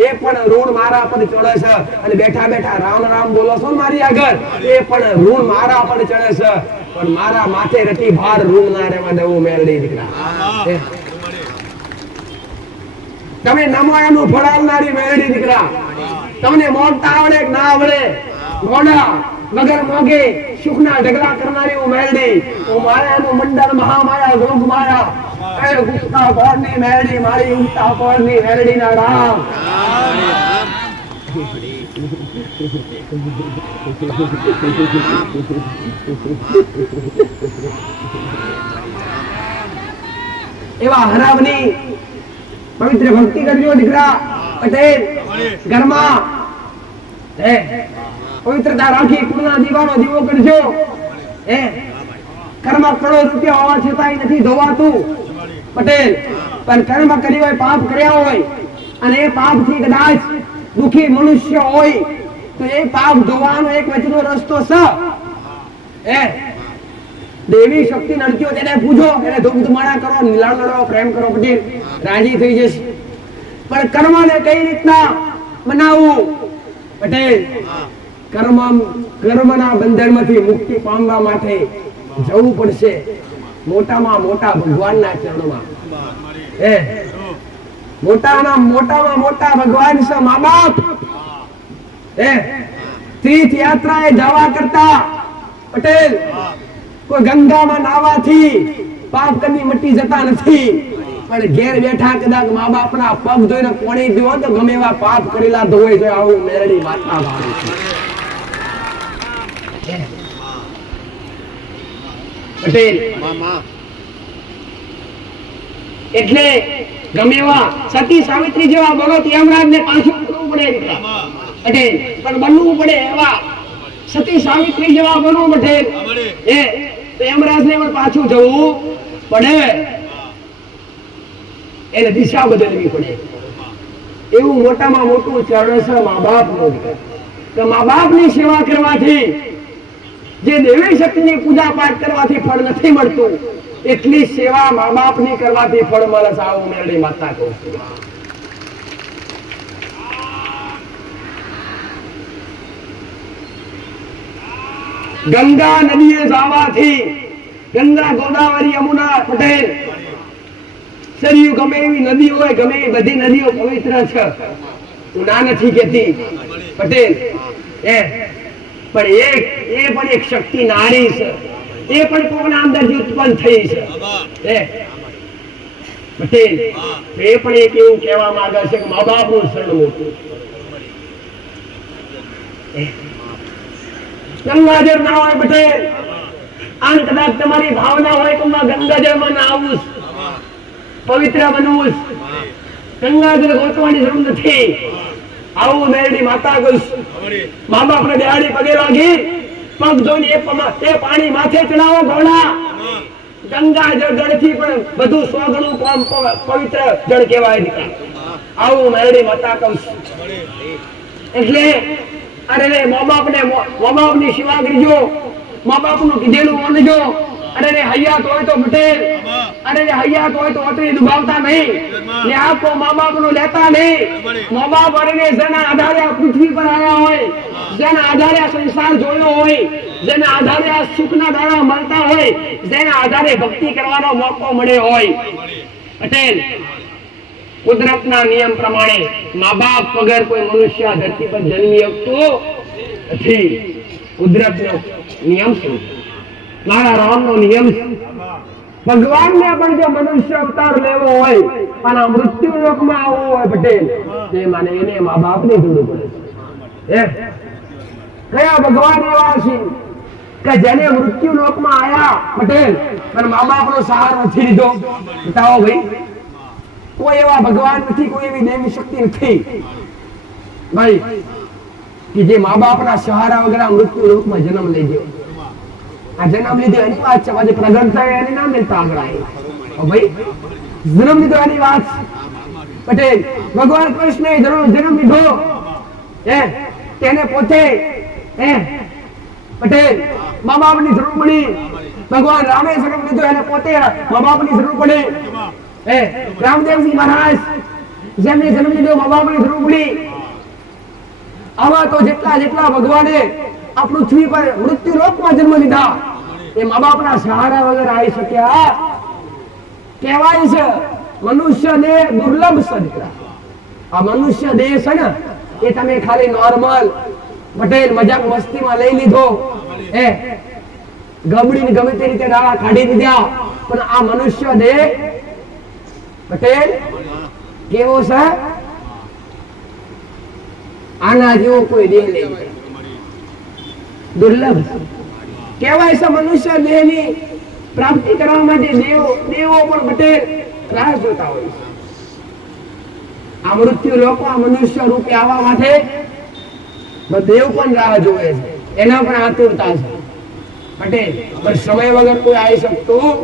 એ પણ ઋણ મારા પર ચડે છે, અને બેઠા બેઠા રામ રામ બોલો છો મારી આગળ, એ પણ ઋણ મારા પર ચડે છે. પણ મારા માથે રટી ભાર ઋણ ના રહેવા દેવું મેળડી દીકરા. તમે નમો એનું ફળાવનારી મેળડી દીકરા. તમને મોગતા આવડે કે ના આવડે, મોડા વગર મોગે સુખના ઢગલા કરનારી હું મેળડી. હું મારા એનું મંડળ મહામાયા જોગ માયા એ ગુપ્તા કોણની મેળડી, મારી ગુપ્તા કોણની મેળડી ના રામ. એવા હરાવની પવિત્ર ભક્તિ કરજો દીકરા. પટેલ ઘરમાં પવિત્રતા રાખી કુળના દીવાનો દીવો કરજો. કર્મ કરોડો રૂપિયા હોવા છતાંય નથી ધોવાતું. પટેલ પણ કર્મ કરી હોય, પાપ કર્યા હોય, અને એ પાપથી કદાચ દુખી મનુષ્ય હોય તો એ પાપ ધોવાનો એક વચનો રસ્તો છે. દેવી શક્તિ નડતી હોય તેને પૂછો, એને ધૂપધુમાણા કરો, નીલાણ કરો, પ્રેમ કરો, પટેલ રાજી થઈ જશે. પણ કર્મને કઈ રીતના બનાવવું પટેલ? કર્મના બંધનમાંથી મુક્તિ પામવા માટે જવું પડશે મોટામાં મોટા ભગવાનના ચરણોમાં. મોટામાં મોટા ભગવાન છે મા બાપ. તીર્થ યાત્રાએ જવા કરતા પટેલ કોઈ ગંગામાં નાવાથી પાપ કદી મટી જતા નથી. પણ ઘેર બેઠા કદાચ મા બાપના પગ ધોઈને પાણી પીવો તો ગમે એવા પાપ કરેલા ધોવાઈ જાય. આવું મેરડી માતા વાળી છે. પટેલ એટલે ગમે એવા સતી સાવિત્રી જેવા બોલો યમરાજ ને પાછું કરવું પડે પટેલ, પણ બનવું પડે એવા સતી સાવિત્રી જેવા બનવું પટેલ. તો યમરાજ ને પણ પાછું જવું પડે, એને દિશા બદલવી પડે. એવું મોટામાં મોટું ચરણ છે મા બાપ નું. તો મા બાપ ની સેવા કરવાથી, જે દેવી શક્તિની પૂજા પાઠ કરવાથી ફળ નથી મળતું, એટલી સેવા મા બાપ ની કરવાથી ફળ મળે. આવું મેરડી માતા કહું છું. ગંગા નદીએ જવાથી ગંગા ગોદાવરી યમુના પટેલ સરયુ ગમે એવી નદી હોય ગમે એવી બધી નદીઓ પવિત્ર છે હું ના નથી કહેતી પટેલ પણ એ પણ એક શક્તિ નારી છે એ પણ કોના અંદરથી ઉત્પન્ન થઈ છે પટેલ એ પણ એક એવું કહેવા માંગે છે કે મા બાપનું શરણ મોટું ગંગાજળ ના હોય પટેલ આમ કદાચ તમારી ભાવના હોય કે ગંગાજળમાં ના આવું પવિત્ર બનવું ગંગાજળ ગોતવાની જરૂર નથી આવું મેરડી માતા કહીશ મા બાપ ને બેહાડી પગે લાગી પગ ધોઈને એ પાણી માથે ચડાવો ઘોડા ગંગા જળ થી પણ બધું 100 ગણું પવિત્ર જળ કહેવાય આવું મેરડી માતા કહીશ એટલે અરે મા બાપ ની સેવા કરજો મા બાપ નું કીધેલું માનજો અરે હયાત હોય તો પટેલ અરે હયાત હોય તો અતરી દુભાવતા નહીં ને આપકો મા બાપ નું લેતા નહીં મા બાપ અરે જેના આધારે આ પૃથ્વી પર આવ્યા હોય જેના આધારે આ સંસાર જોયો હોય જેના આધારે આ સુખના દાણા મળતા હોય જેના આધારે ભક્તિ કરવાનો મોકો મળ્યો હોય પટેલ કુદરતના નિયમ પ્રમાણે મા બાપ વગર કોઈ મનુષ્ય ધરતી પર જન્મી શકતો નથી કુદરતનો નિયમ છે મારા રામનો નિયમ છે ભગવાનને પણ જો મનુષ્ય અવતાર લેવો હોય અને મૃત્યુ લોકમાં આવવું હોય પટેલ તે માને એને મા બાપની જરૂર પડે છે કયા ભગવાન એવા છે કે જેને મૃત્યુ લોકમાં આયા પટેલ અને મા બાપનો સહારો નથી લીધો બતાવો ભાઈ કોઈ એવા ભગવાન નથી કોઈ એવી દેવી શક્તિ નથી ભાઈ કે જે મા બાપના સહારા વગર મૃત્યુ લોકમાં જન્મ લઈ ગયો આ જન્મ લીધો એની વાત છે પછી પ્રગટ થાય એની ના મિલતા આગળ ભાઈ જન્મ લીધો એની વાત પટેલ ભગવાન કૃષ્ણએ જન્મ લીધો તેને પોતે પટેલ મા બાપની જરૂર પડી ભગવાન રામે જન્મ લીધો એને પોતે મા બાપની જરૂર પડી રામદેવજી મહારાજ જેમને જન્મ લીધો મા બાપની જરૂર પડી આવા તો જેટલા ભગવાને આ પૃથ્વી પર મૃત્યુ લોકમાં જન્મ લીધા એ મા બાપના સહારા વગર આવી શક્યા કહેવાય છે મનુષ્ય દેહ દુર્લભ છે આ મનુષ્ય દેહ છે ને એ તમે ખાલી નોર્મલ પટેલ મજાક મસ્તીમાં લઈ લીધો ગબડીને ગમે તે રીતે દાડા કાઢી દીધા પણ આ મનુષ્ય દેહ પટેલ કેવો છે આના જેવો કોઈ દેહ નહીં દુર્લભ કહેવાય છે મનુષ્ય દેહની પ્રાપ્તિ કરવા માટે દેવો પણ પટેલ રાહ જોતા હોય છે આ મૃત્યુ લોકો આ મનુષ્ય રૂપે આવવા માટે દેવ પણ રાહ જોવે છે એના પણ આતુરતા છે પટેલ પણ સમય વગર કોઈ આવી શકતું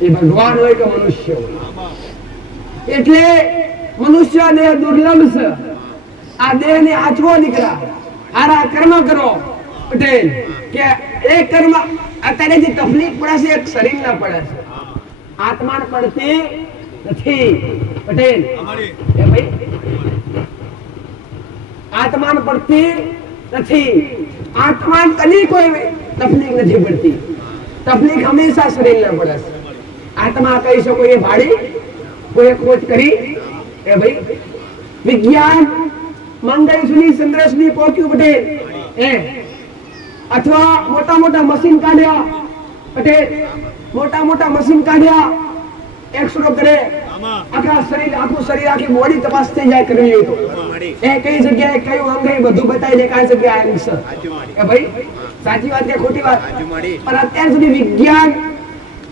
એ ભગવાન હોય કે મનુષ્ય હોય એટલે મનુષ્ય દેહ દુર્લભ છે આ દેહ ને આચવો દીકરા આરા કર્મ કરો પટેલ કે એ કર્મ અત્યારે જે તકલીફ પડે છે એક શરીર ના પડે છે આત્મા પડતી નથી પટેલ ભાઈ આત્મા પડતી નથી આત્મા કદી કોઈ તકલીફ નથી પડતી તકલીફ હંમેશા શરીર ના પડે છે આત્મા કહી શકો એ ભાડી કોઈ ખોજ કરી એ ભાઈ વિજ્ઞાન મંગળ સુધી ચંદ્ર સુધી પહોંચ્યું પટેલ અથવા મોટા મશીન કાઢ્યા પટેલ મોટા મશીન કાઢ્યા એક્સરો કરે આખું શરીર આખી બોડી તપાસ થઈ જાય કરવી હોય તો એ કઈ જગ્યાએ કયું અંગ એ બધું બતાવી દે કઈ જગ્યાએ આન્સર એ ભાઈ સાચી વાત કે ખોટી વાત પણ અત્યાર સુધી વિજ્ઞાન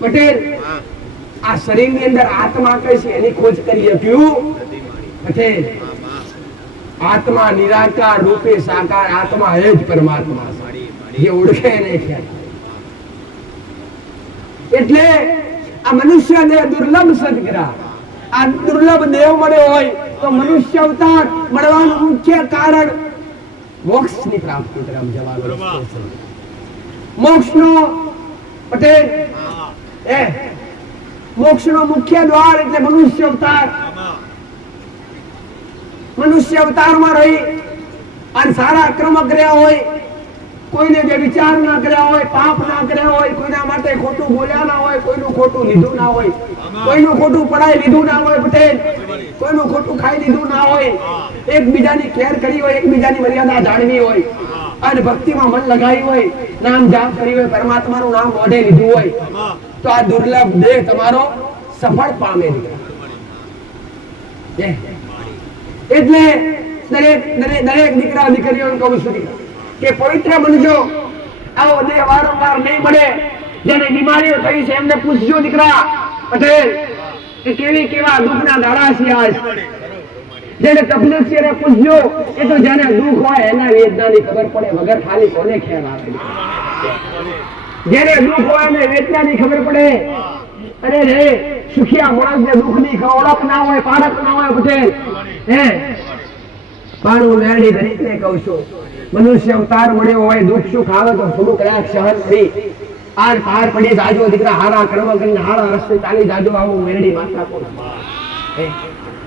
પટેલ આ શરીરની અંદર આત્મા કઈ છે એની ખોજ કરી શક્યું પટેલ આત્મા નિરાકાર રૂપે સાકાર આત્મા એ જ પરમાત્મા જે ઓળખે નહીં ખ્યાલ એટલે આ મનુષ્ય દેહ દુર્લભ સદગ્રહ આ દુર્લભ દેહ મળ્યો હોય તો મનુષ્ય અવતાર મળવાનું મુખ્ય કારણ મોક્ષની પ્રાપ્તિ તરફ જવાનું મોક્ષનો પટેલ મોક્ષનો મુખ્ય દ્વાર એટલે મનુષ્ય અવતાર મનુષ્ય અવતારમાં રહી અને સારા કર્મ કર્યા હોય કોઈને જે વિચાર ના કર્યા હોય, પાપ ના કર્યા હોય, કોઈના માટે ખોટું બોલ્યા ના હોય, કોઈનું ખોટું લીધું ના હોય, કોઈનું ખોટું પડાઈ લીધું ના હોય પટેલ, કોઈનું ખોટું ખાઈ લીધું ના હોય, એકબીજાની કેર કરી હોય, એકબીજાની મર્યાદા જાળવી હોય અને ભક્તિમાં મન લગાવી હોય, નામ જાપ કરી હોય, પરમાત્માનું નામ મોઢે લીધું હોય, તો આ દુર્લભ દેહ તમારો સફળ પામે. એટલે દરેક દીકરા દીકરીઓને કહું છું કે પવિત્ર બનજો. આવો દેહ વારંવાર નહીં મળે. જેને બીમારીઓ થઈ છે એમને પૂછજો દીકરા પટેલ કે કેવા દુઃખના દાડા છે આજ. જેને તકલીફ છે એને પૂછજો. એ તો જેને દુઃખ હોય એના વેદનાની ખબર પડે, વગર ખાલી કોને ખ્યાલ આવે. જેને દુઃખ હોય એને વેદનાની ખબર પડે. અરે રે સુખિયા માણસને દુઃખની ઓળખ ના હોય, પારખ ના હોય પટેલ. પણ હું મેરડી દરેકને કહું છું, મનુષ્ય અવતાર મળ્યો હોય, દુઃખ સુખ આવે તો થોડુંક રાખ સહન કરી આર પાર પડી જાજો દીકરા. હારા કર્મ કરીને હારા રસ્તે ચાલી જાજો. આવું મેરડી માતા કહું.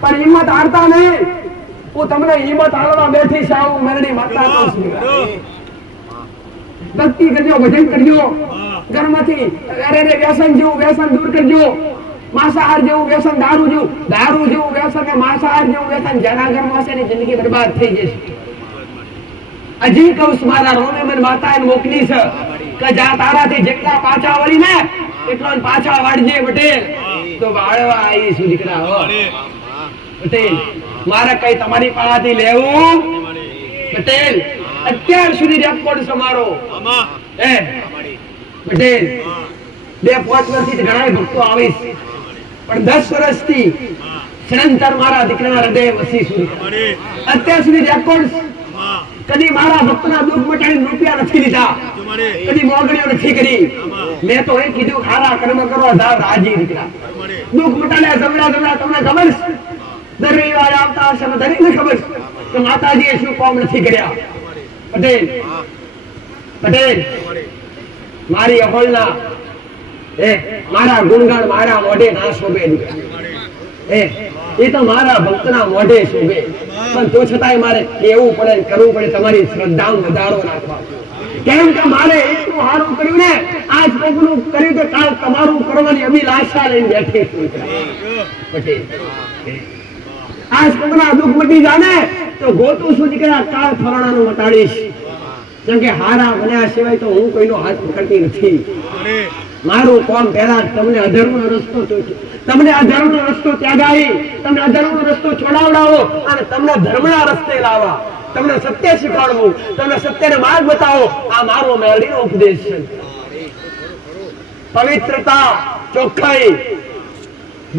પણ હિંમત હારતા નહીં. હું તમને હિંમત હારવા બેઠી છે. આવું મેરડી માતા કહું છું. ભક્તિ કરજો, ભજન કરજો. ઘરમાંથી અરે વ્યસન જેવું વ્યસન દૂર કરજો. માંસાહાર જેવું વ્યસન, દારૂ જેવું વ્યસન ને માંસાહાર જેવું વ્યસન જેના ઘરમાં હશે એની જિંદગી બરબાદ થઈ જશે. હજી કહું છું, મારા રોમે મને માતાએ મોકલી છે કે જા તારાથી જેટલા પાછા વળી ને એટલો પાછા વાળજે પટેલ. તો વાળવા આવી છું દીકરા. હો પટેલ, મારે કઈ તમારી પાસેથી લેવું પટેલ? અત્યાર સુધી રેકોર્ડ છે મારો. પટેલ 2-5 વર્ષથી ઘણા ભક્તો આવે છે, પણ 10 વર્ષથી નિરંતર મારા દીકરાના હૃદય વસી સુધી અત્યાર સુધી રેકોર્ડ. કદી મારા ભક્તના દુઃખ મટાડીને રૂપિયા નથી લીધા, કદી મોગણીઓ નથી કરી. મેં તો એ કીધું ખારા કર્મ કરો રાજી દીકરા. દુઃખ મટાડ્યા જમણા તમને ખબર છે. દર રવિવારે આવતા હશે દરેકને ખબર કે માતાજીએ શું કામ નથી કર્યા. પટેલ મારી અહોળના મારા ગુણગાન મારા મોઢે ના શોભે દીકરા. એ તો મારા ભક્તના મોઢે શોભે, પણ તો છતાંય મારે કેવું પડે, કરવું પડે. તમારી શ્રદ્ધામાં વધારો નાખવા. કેમ કે મારે એટલું સારું કર્યું ને, આજ કોકનું કર્યું તો કાલ તમારું કરવાની અભિલાષા લઈને બેઠી છું પટેલ. આજ કોકના દુઃખ મટી જાને તો ગોતું શું દીકરા, કાળ ફરાણાનું મટાડીશ. કેમ કે હારા બન્યા સિવાય તો હું કોઈનો હાથ પકડતી નથી. મારું કોમ પહેલા તમને અધર્મનો રસ્તો ત્યાગાવી, તમને અધર્મનો રસ્તો છોડાવડાવો અને તમને ધર્મના રસ્તે લાવવા, તમને સત્ય શીખવાડવું, તમને સત્યનો માર્ગ બતાવો. આ મારો મેરડીનો ઉપદેશ છે. પવિત્રતા, ચોખ્ખાઈ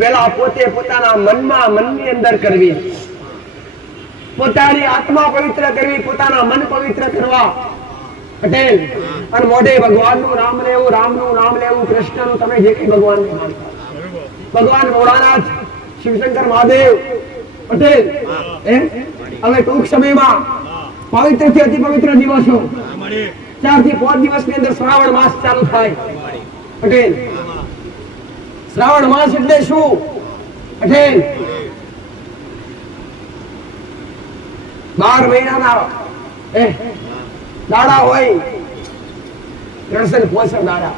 વેલા પોતે પોતાના મનની અંદર કરવી, પોતાની આત્મા પવિત્ર કરવી, પોતાના મન પવિત્ર કરવા પટેલ. અને મોઢે ભગવાનનું નામ લેવું, રામનું નામ લેવું, કૃષ્ણનું, તમે જે કઈ ભગવાનને માનતા, ભગવાન ભોળાનાથ, શિવશંકર મહાદેવ પટેલ. હવે ટૂંક સમયમાં પવિત્ર થી અતિ પવિત્ર દિવસો 4 થી 5 દિવસની અંદર શ્રાવણ માસ ચાલુ થાય પટેલ. શ્રાવણ માસ એટલે શું પટેલ? 12 મહિનાના દાડા હોય, 365 દાડા,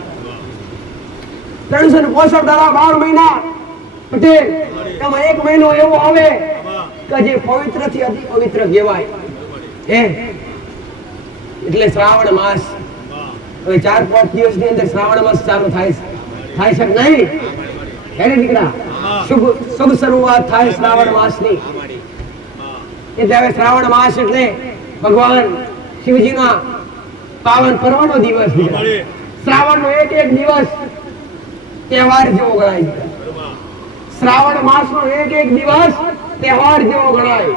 365 દાડા 12 મહિના પટેલ. એમાં 1 મહિનો એવો આવે કે જે પવિત્ર થી અતિ પવિત્ર કહેવાય. એટલે શ્રાવણ માસ. હવે 4-5 દિવસની અંદર શ્રાવણ માસ ચાલુ થાય છે નહીં? હે દીકરા, શુભ શરૂઆત થાય શ્રાવણ માસની. એટલે હવે શ્રાવણ માસ એટલે ભગવાન શિવજીના પાવન પર્વનો દિવસ. શ્રાવણનો એક દિવસ તહેવાર જેવો ગણાય. શ્રાવણ માસનો એક દિવસ તહેવાર જેવો ગણાય.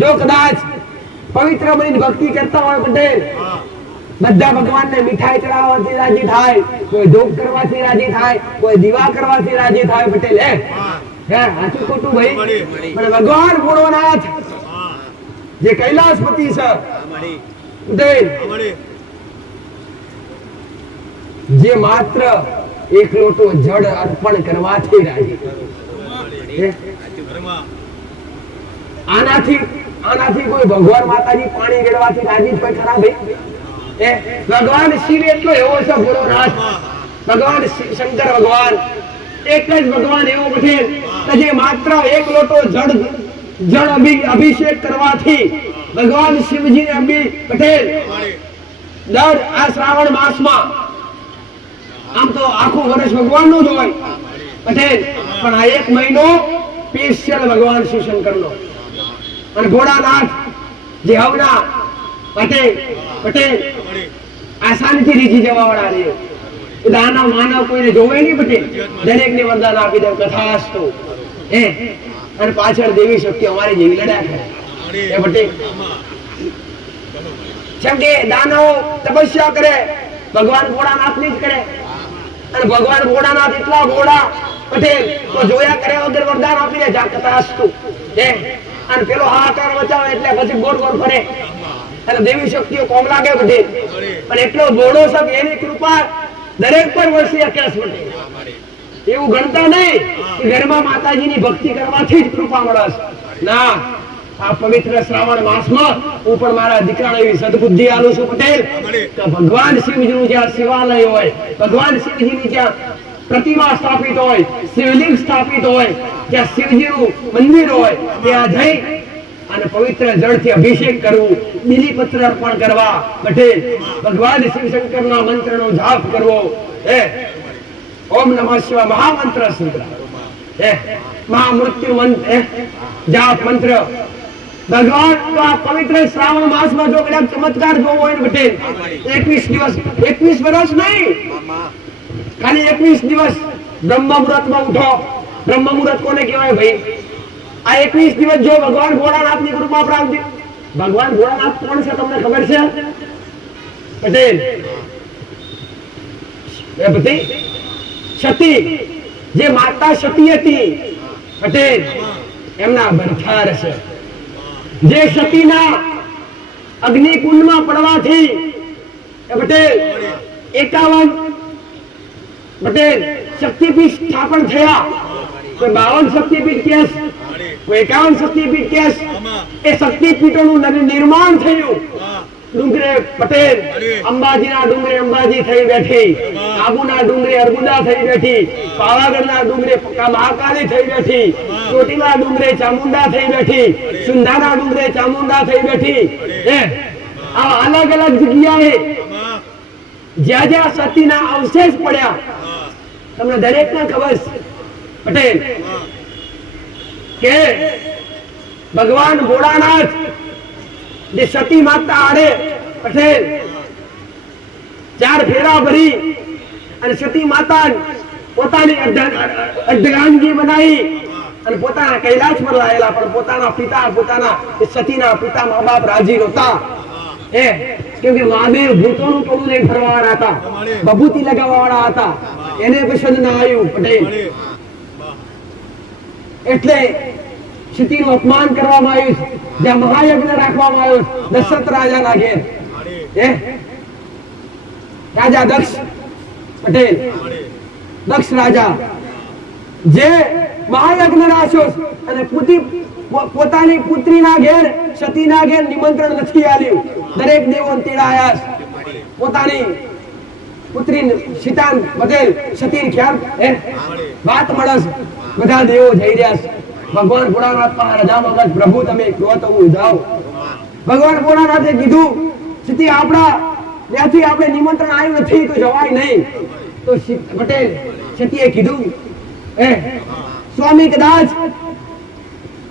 જો કદાચ પવિત્ર બનીને ભક્તિ કરતા હોય પટેલ, બધા ભગવાનને મીઠાઈ ચડાવવાથી રાજી થાય, કોઈ ધૂપ કરવાથી રાજી થાય, કોઈ દીવા કરવાથી રાજી થાય પટેલ. સાચું ખોટું ભાઈ? પણ ભગવાન ભોળોનાથ જે કૈલાસપતિ છે જે માત્ર 1 લોટો જળ અર્પણ કરવાથી રાજી. આનાથી કોઈ ભગવાન માતાજી પાણી રેડવાથી રાજી કોઈ ખરા ભાઈ? એ ભગવાન શિવ એટલો એવો છે ભોળોનાથ, ભગવાન શંકર ભગવાન એક જ ભગવાન એવો પટેલ કે જે માત્ર એક લોટો જળ અભિષેક કરવાથી ભગવાન શિવજીને પટેલ દર આ શ્રાવણ માસમાં આમ તો આખું વર્ષ ભગવાનનું જ હોય પટેલ, પણ આ એક મહિનો સ્પેશિયલ ભગવાન શિવશંકરનો અને ભોળાનાથ જે હવના પટેલ આસાનીથી રીઝી જવા વાળા છે, દાનવ માનવ કોઈને જોવે નહીં પટેલ, દરેકને વરદાન આપી દે કથાસ્તુ અને પાછળ દેવી શક્તિ અમારી જેવી લડ્યા કરે એ પટેલ, જેમ કે દાનવો તપસ્યા કરે ભગવાન ભોળાનાથની જ કરે અને ભગવાન ભોળાનાથ એટલા ભોળા પટેલ તો જોયા કરે વગર વરદાન આપી દે જા કથાસ્તુ અને પેલો હાહાકાર મચાવે એટલે પછી ગોળ ગોળ ફરે અને દેવી શક્તિઓ કોમ લાગે પટેલ, પણ એટલો ભોળો છે કે એની કૃપા દરેક પર વરસી અકેશ પટેલ, એવું ગણતા નહીં કે ઘરમાં માતાજીની ભક્તિ કરવાથી જ કૃપા મળે ના, આ પવિત્ર શ્રાવણ માસમાં હું પણ મારા દીકરાને એવી સદબુદ્ધિ આલું છું પટેલ કે ભગવાન શિવજીનું જ્યાં શિવાલય હોય, ભગવાન શિવજીની જ્યાં પ્રતિમા સ્થાપિત હોય, શિવલિંગ સ્થાપિત હોય, જ્યાં શિવજીનું મંદિર હોય ત્યાં જઈ અને પવિત્ર જળથી અભિષેક કરવું, બીલીપત્ર અર્પણ કરવા પટેલ, ભગવાન શિવશંકરના મંત્રનો જાપ કરવો, ઓમ નમઃ શિવાય મહામંત્ર સૂત્ર, મહામૃત્યુ મંત્ર જાપ મંત્ર ભગવાન તો આ પવિત્ર શ્રાવણ માસમાં જો કદાચ ચમત્કાર જોવો હોય ને પટેલ 21 દિવસ 21 વર્ષ નહીં ખાલી 21 દિવસ બ્રહ્મ મુહૂર્તમાં ઉઠો, બ્રહ્મ મુહૂર્ત કોને કહેવાય ભાઈ? આ 21 દિવસ જો ભગવાન ભોળાનાથની કૃપા પ્રાપ્ત, ભગવાન ભોળાનાથ કોણ છે તમને ખબર છે પટેલ? એ બધી સતી જે માતા સતી હતી પટેલ એમના બરથાર છે, જે સતીના અગ્નિકુંડમાં પડવાથી એ પટેલ 51 પટેલ શક્તિપીઠ સ્થાપન થયા, કોઈ 52 શક્તિપીઠ કેસ, કોઈ 51 શક્તિપીઠ કેસ, એ શક્તિપીઠોનું નિર્માણ થયું. ડુંગરે પટેલ અંબાજીના ડુંગરે અંબાજી થઈ બેઠી, આબુના ડુંગરે અર્બુદા થઈ બેઠી, પાવાગઢના ડુંગરે મહાકાળી થઈ બેઠી, ચોટીલા ડુંગરે ચામુંડા થઈ બેઠી, સુંધાના ડુંગરે ચામુંડા થઈ બેઠી. આ અલગ અલગ જગ્યાએ જ્યાં જ્યાં સતીના અવશેષ પડ્યા તમને દરેકને ખબર પટેલ કે ભગવાન ભોળાનાથ જે સતી માતા આડે પટેલ 4 ફેરા ભરી અને સતી માતા પોતાની અર્ધગાંગી બનાવી અને પોતાના કૈલાસ પર લાયેલા, પણ પોતાના પિતા પોતાના સતીના પિતા મા બાપ રાજી નહોતા, કેમ કે મહાદેવ ભૂતોનું ટોળું લઈને ફરવાવાળા હતા, બબૂતી લગાવવાવાળા હતા, એને પસંદ ના આવ્યું પટેલ, એટલે સતીનું અપમાન કરવામાં આવ્યું, જ્યાં મહાયજ્ઞ રાખવામાં આવ્યો દશરથ રાજાના ઘેર, રાજા દક્ષ પટેલ, દક્ષ રાજા જે મહાયજ્ઞ રાખ્યો અને પોતાની પુત્રીના ઘેર સતીના ઘેર નિમંત્રણ નથી આલ્યું, દરેક દેવોને તેડાયા, પોતાની પુત્રી સીતા પટેલ સતીન ખ્યાલ વાત મળે, બધા દેવો જઈ રહ્યા છે. ભગવાન ભોળાનાથ પાસે રજા માંગે, પ્રભુ તમે કહો તો હું જાઉં. ભગવાન ભોળાનાથે કીધું સતી આપણા ત્યાંથી આપણે નિમંત્રણ આવ્યું નથી તો જવાય નહીં. તો પટેલ સતીએ કીધું સ્વામી કદાચ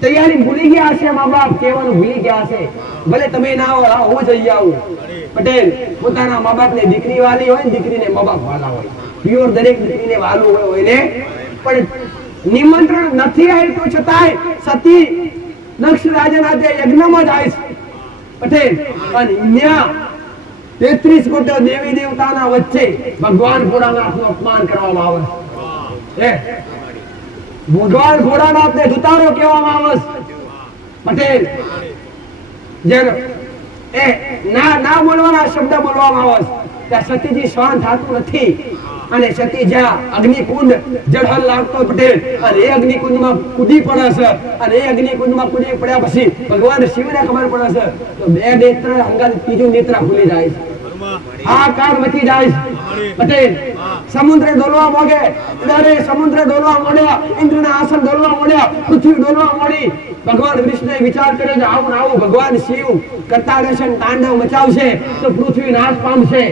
તૈયારી ભૂલી ગયા હશે, મા બાપ કહેવાનું ભૂલી ગયા હશે, ભલે તમે ના આવો હું જઈ આવું. પટેલ પોતાના મા બાપ ને દીકરી વાલી હોય, દીકરીને મા બાપ વાલા હોય, પ્યોર દરેક દીકરીને વાલું હોય ને, પણ નિમંત્રણ નથી આવ્યું તો છતાંય સતી દક્ષ રાજાના તે યજ્ઞમાં જાય પટેલ, અને ત્યાં 33 કોટી દેવી દેવતાના વચ્ચે ભગવાન ભોળાનાથનું અપમાન કરવામાં આવે છે. ભગવાન ભોળાનાથને દુતારો કહેવામાં આવે પટેલ, જેનો ના બોલવાના શબ્દ બોલવામાં આવે, ત્યાં સતીજી સહન થતું નથી અને સતી જ્યાં અગ્નિકુંડ જળહલ લાગતો પટેલ અને એ અગ્નિકુંડમાં કૂદી પડે છે, અને એ અગ્નિકુંડમાં કૂદી પડ્યા પછી ભગવાન શિવને ખબર પડે છે તો 2 નેત્ર હંગાત ત્રીજું નેત્ર ખુલી જાય છે. આ કાર મચી જાય પટેલ સમુદ્ર ડોલવા મોગે ત્યારે સમુદ્ર ડોલવા મોડ્યા ઇન્દ્રના આસન ડોલવા મોડ્યા પૃથ્વી ડોલવા મોડી ભગવાન વિષ્ણુએ વિચાર કર્યો કે આવું ને આવું ભગવાન શિવ કરતા રહેશે ને તાંડવ મચાવશે તો પૃથ્વી નાશ પામશે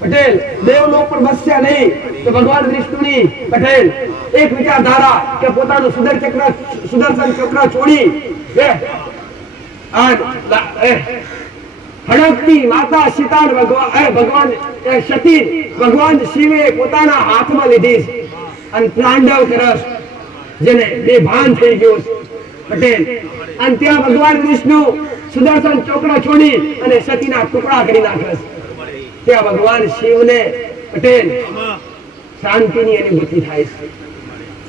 પટેલ દેવલોક પણ બસશે નહીં તો ભગવાન વિષ્ણુની પટેલ એક વિચારધારા કે પોતાનું સુદર્શન ચક્ર છોડી હડકતી માતા સીતા ભગવાન સતી ભગવાન શિવે પોતાના હાથમાં લીધી અને તાંડવ કરસ જેને બેભાન થઈ ગયો પટેલ અને ત્યાં ભગવાન વિષ્ણુ સુદર્શન ચક્ર છોડી અને સતીના ટુકડા કરી નાખસ ત્યાં ભગવાન શિવને પટેલ શાંતિની અનુભૂતિ થાય છે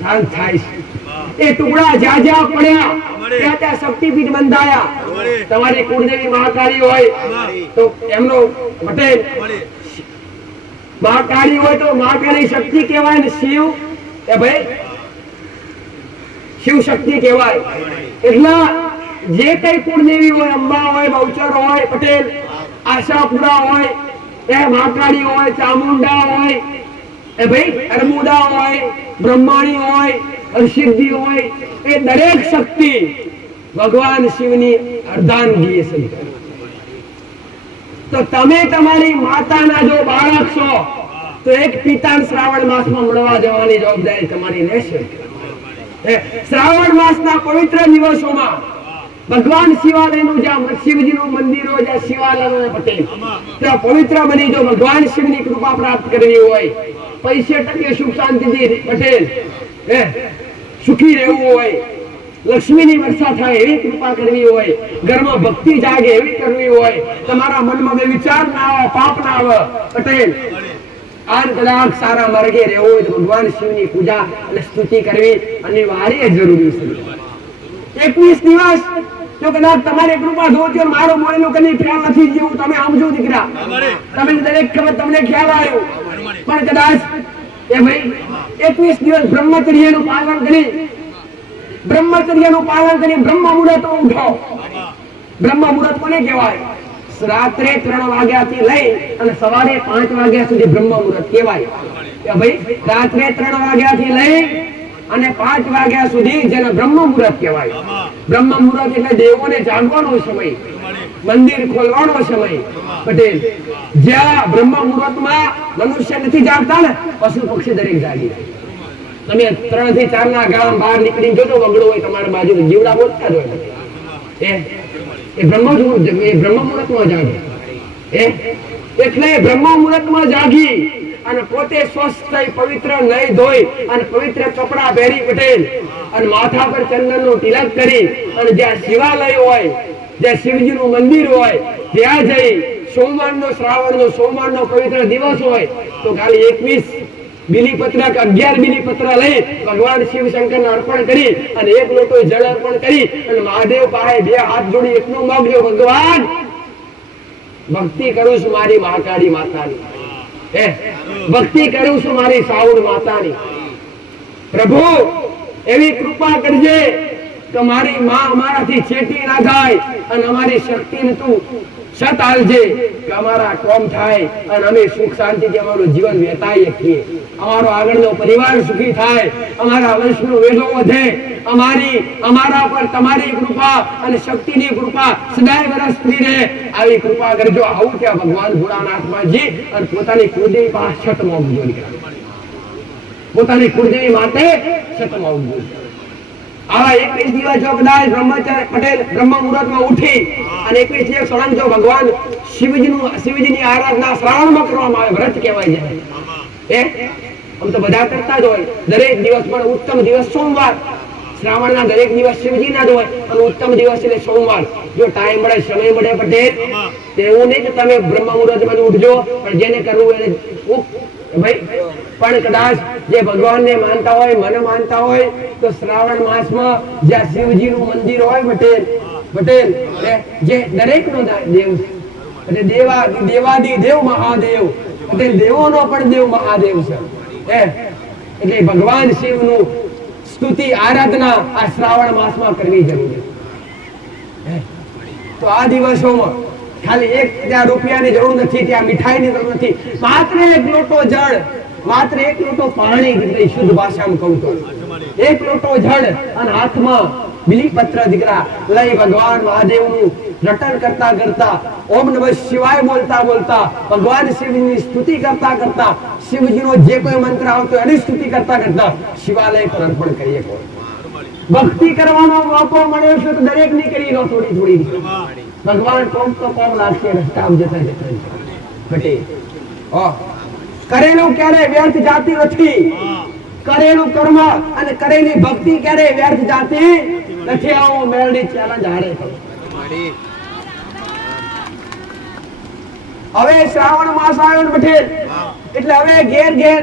શાંત થાય છે એ ટુકડા જ્યાં જ્યાં પડ્યા ત્યાં ત્યાં શક્તિપીઠ બંધાયા તમારી કુળદેવી મહાકાળી હોય તો એમનો પટેલ મહાકાળી હોય તો મહાકાળી શક્તિ કહેવાય ને શિવ એ ભાઈ શિવ શક્તિ કહેવાય એટલે જે કઈ કુળદેવી હોય અંબા હોય બહુચર હોય પટેલ આશાપુરા હોય એ મહાકાળી હોય ચામુંડા હોય એ ભાઈ અરમુડા હોય બ્રહ્માણી હોય સિદ્ધિ હોય એ દરેક શક્તિ ભગવાન શિવની અર્ધાંગી છે તો તમે તમારી માતાના જો બાળક છો તો એક પિતાને શ્રાવણ માસમાં મળવા જવાની જવાબદારી તમારી રહેશે શ્રાવણ માસના પવિત્ર દિવસોમાં ભગવાન શિવાલયનું જ્યાં શિવજીનું મંદિર હોય જ્યાં શિવાલય પટેલ ત્યાં પવિત્ર બની જો ભગવાન શિવની કૃપા પ્રાપ્ત કરવી હોય પૈસે ટકે સુખ શાંતિથી પટેલ સુખી રહેવું હોય લક્ષ્મીની વર્ષા થાય એવી કૃપા કરવી હોય ઘરમાં ભક્તિ જાગે એવી કરવી હોય તમારા મનમાં બે વિચાર ના આવે પાપ ના આવે પટેલ આન કદાચ સારા માર્ગે રહેવું હોય તો ભગવાન શિવની પૂજા અને સ્તુતિ કરવી અનિવાર્ય જરૂરી છે 21 દિવસ જો કદાચ તમારી કૃપા જોજો મારો બોલેલું કદી ખ્યાલ નથી જેવું તમે સમજો દીકરા તમે દરેક ખબર તમને ખ્યાલ આવ્યો પણ કદાચ એ ભાઈ 21 દિવસ બ્રહ્મચર્યનું પાલન કરી બ્રહ્મ મુહૂર્ત ઉઠો બ્રહ્મ મુહૂર્ત કોને કહેવાય રાત્રે 3 વાગ્યાથી લઈ અને સવારે 5 વાગ્યા સુધી બ્રહ્મ મુહૂર્ત કહેવાય કે ભાઈ રાત્રે 3 વાગ્યાથી લઈ અને 5 વાગ્યા સુધી જેને બ્રહ્મ મુહૂર્ત કહેવાય બ્રહ્મ મુહૂર્ત એટલે દેવોને જાગવાનો સમય મંદિર ખોલવાનો સમય પટેલ જ્યાં બ્રહ્મ મુહૂર્તમાં મનુષ્ય નથી જાગતા ને પશુ પક્ષી દરેક જાગી તમે 3 થી 4 ના ગામ બહાર નીકળીને જોજો વગડો હોય તમારા બાજુ જીવડા બોલતા જ હોય એ બ્રહ્મ મુહૂર્તમાં જાગે એટલે બ્રહ્મ મુહૂર્તમાં જાગી અને પોતે સ્વસ્થ થઈ પવિત્ર નહીં ધોઈ અને પવિત્ર કપડા પહેરી પટેલ અને માથા પર ચંદનનું તિલક કરી અને જ્યાં શિવાલય હોય જ્યાં શિવજીનું મંદિર હોય ત્યાં જઈ સોમવારનો પવિત્ર દિવસ હોય તો ખાલી 21 બીલીપત્ર કે 11 બીલીપત્ર લઈ ભગવાન શિવ શંકરને અર્પણ કરી અને એક લોટો જળ અર્પણ કરી અને મહાદેવ પાસે 2 હાથ જોડી એટલું માંગજો ભગવાન ભક્તિ કરું છું મારી મહાકાળી માતાની ભક્તિ કરું છું મારી સાઉડ માતાની પ્રભુ એવી કૃપા કરજે કે મારી માં અમારાથી છેટી ના થાય અને અમારી શક્તિને તું સત આલજે કે અમારા કોમ થાય અને અમે સુખ શાંતિથી અમારું જીવન વ્યતાઈ શકીએ અમારો આગળનો પરિવાર સુખી થાય અમારા વંશનો વેગો વધે અમારા પર તમારી કૃપા અને શક્તિની કૃપા સદાય વરસતી રહે આવી કૃપા કરજો આવું ત્યાં ભગવાન ભોળાનાથજી અને પોતાની કુળદેવી પાસે છત મોકજો પોતાની કુળદેવી માટે છત મોકજો આવા 21 દિવસ જો કદાચ બ્રહ્મચર્ય પટેલ બ્રહ્મ મુહૂર્તમાં ઉઠી અને 21 દિવસ સળંગ જો ભગવાન શિવજીની આરાધના શ્રાવણમાં કરવામાં આવે વ્રત કહેવાય છે આમ તો બધા કરતા જ હોય દરેક દિવસ પણ ઉત્તમ દિવસ સોમવાર શ્રાવણના દરેક દિવસ શિવજીના જ હોય અને ઉત્તમ દિવસ એટલે સોમવાર જો ટાઈમ મળે સમય મળે પટેલ તેવું નહીં કે તમે બ્રહ્મ મુહૂર્તમાં ઉઠજો પણ જેને કરવું એને ભાઈ પણ કદાચ જે ભગવાનને માનતા હોય મને માનતા હોય તો શ્રાવણ માસમાં જ્યાં શિવજીનું મંદિર હોય પટેલ જે દરેકનો દેવ એટલે દેવાદી દેવ મહાદેવ પટેલ દેવોનો પણ દેવ મહાદેવ છે એટલે ભગવાન શિવનું સ્તુતિ આરાધના આ શ્રાવણ માસમાં કરવી જરૂરી છે તો આ દિવસોમાં ખાલી એક ત્યાં રૂપિયાની જરૂર નથી, ત્યાં મીઠાઈની જરૂર નથી, માત્ર એક લોટો જળ, માત્ર એક લોટો પાણી, દીકરી શુદ્ધ ભાષામાં કહું તો એક લોટો જળ અને હાથમાં બિલીપત્ર દીકરા લઈ ભગવાન મહાદેવનું રટન કરતા કરતા ઓમ નમઃ શિવાય બોલતા બોલતા ભગવાન શિવની સ્તુતિ કરતા કરતા શિવજીનો જે કોઈ મંત્ર આવતો એની સ્તુતિ કરતા કરતા શિવાલય પર અર્પણ કરીએ. ભક્તિ કરવાનો મોકો મળ્યો છે તો દરેક ની કરી લો થોડી થોડી. ભગવાન કોમ તો કોમ લાગશે રસ્તામાં જતા જતા ઘટે. કરેલું ક્યારે વ્યર્થ જાતી નથી, કરેલું કર્મ અને કરેલી ભક્તિ ક્યારે વ્યર્થ જાતી નથી. આવો મેળની ચેલેન્જ હારે. હવે શ્રાવણ માસ આવ્યો ને પટેલ, એટલે હવે ઘેર ઘેર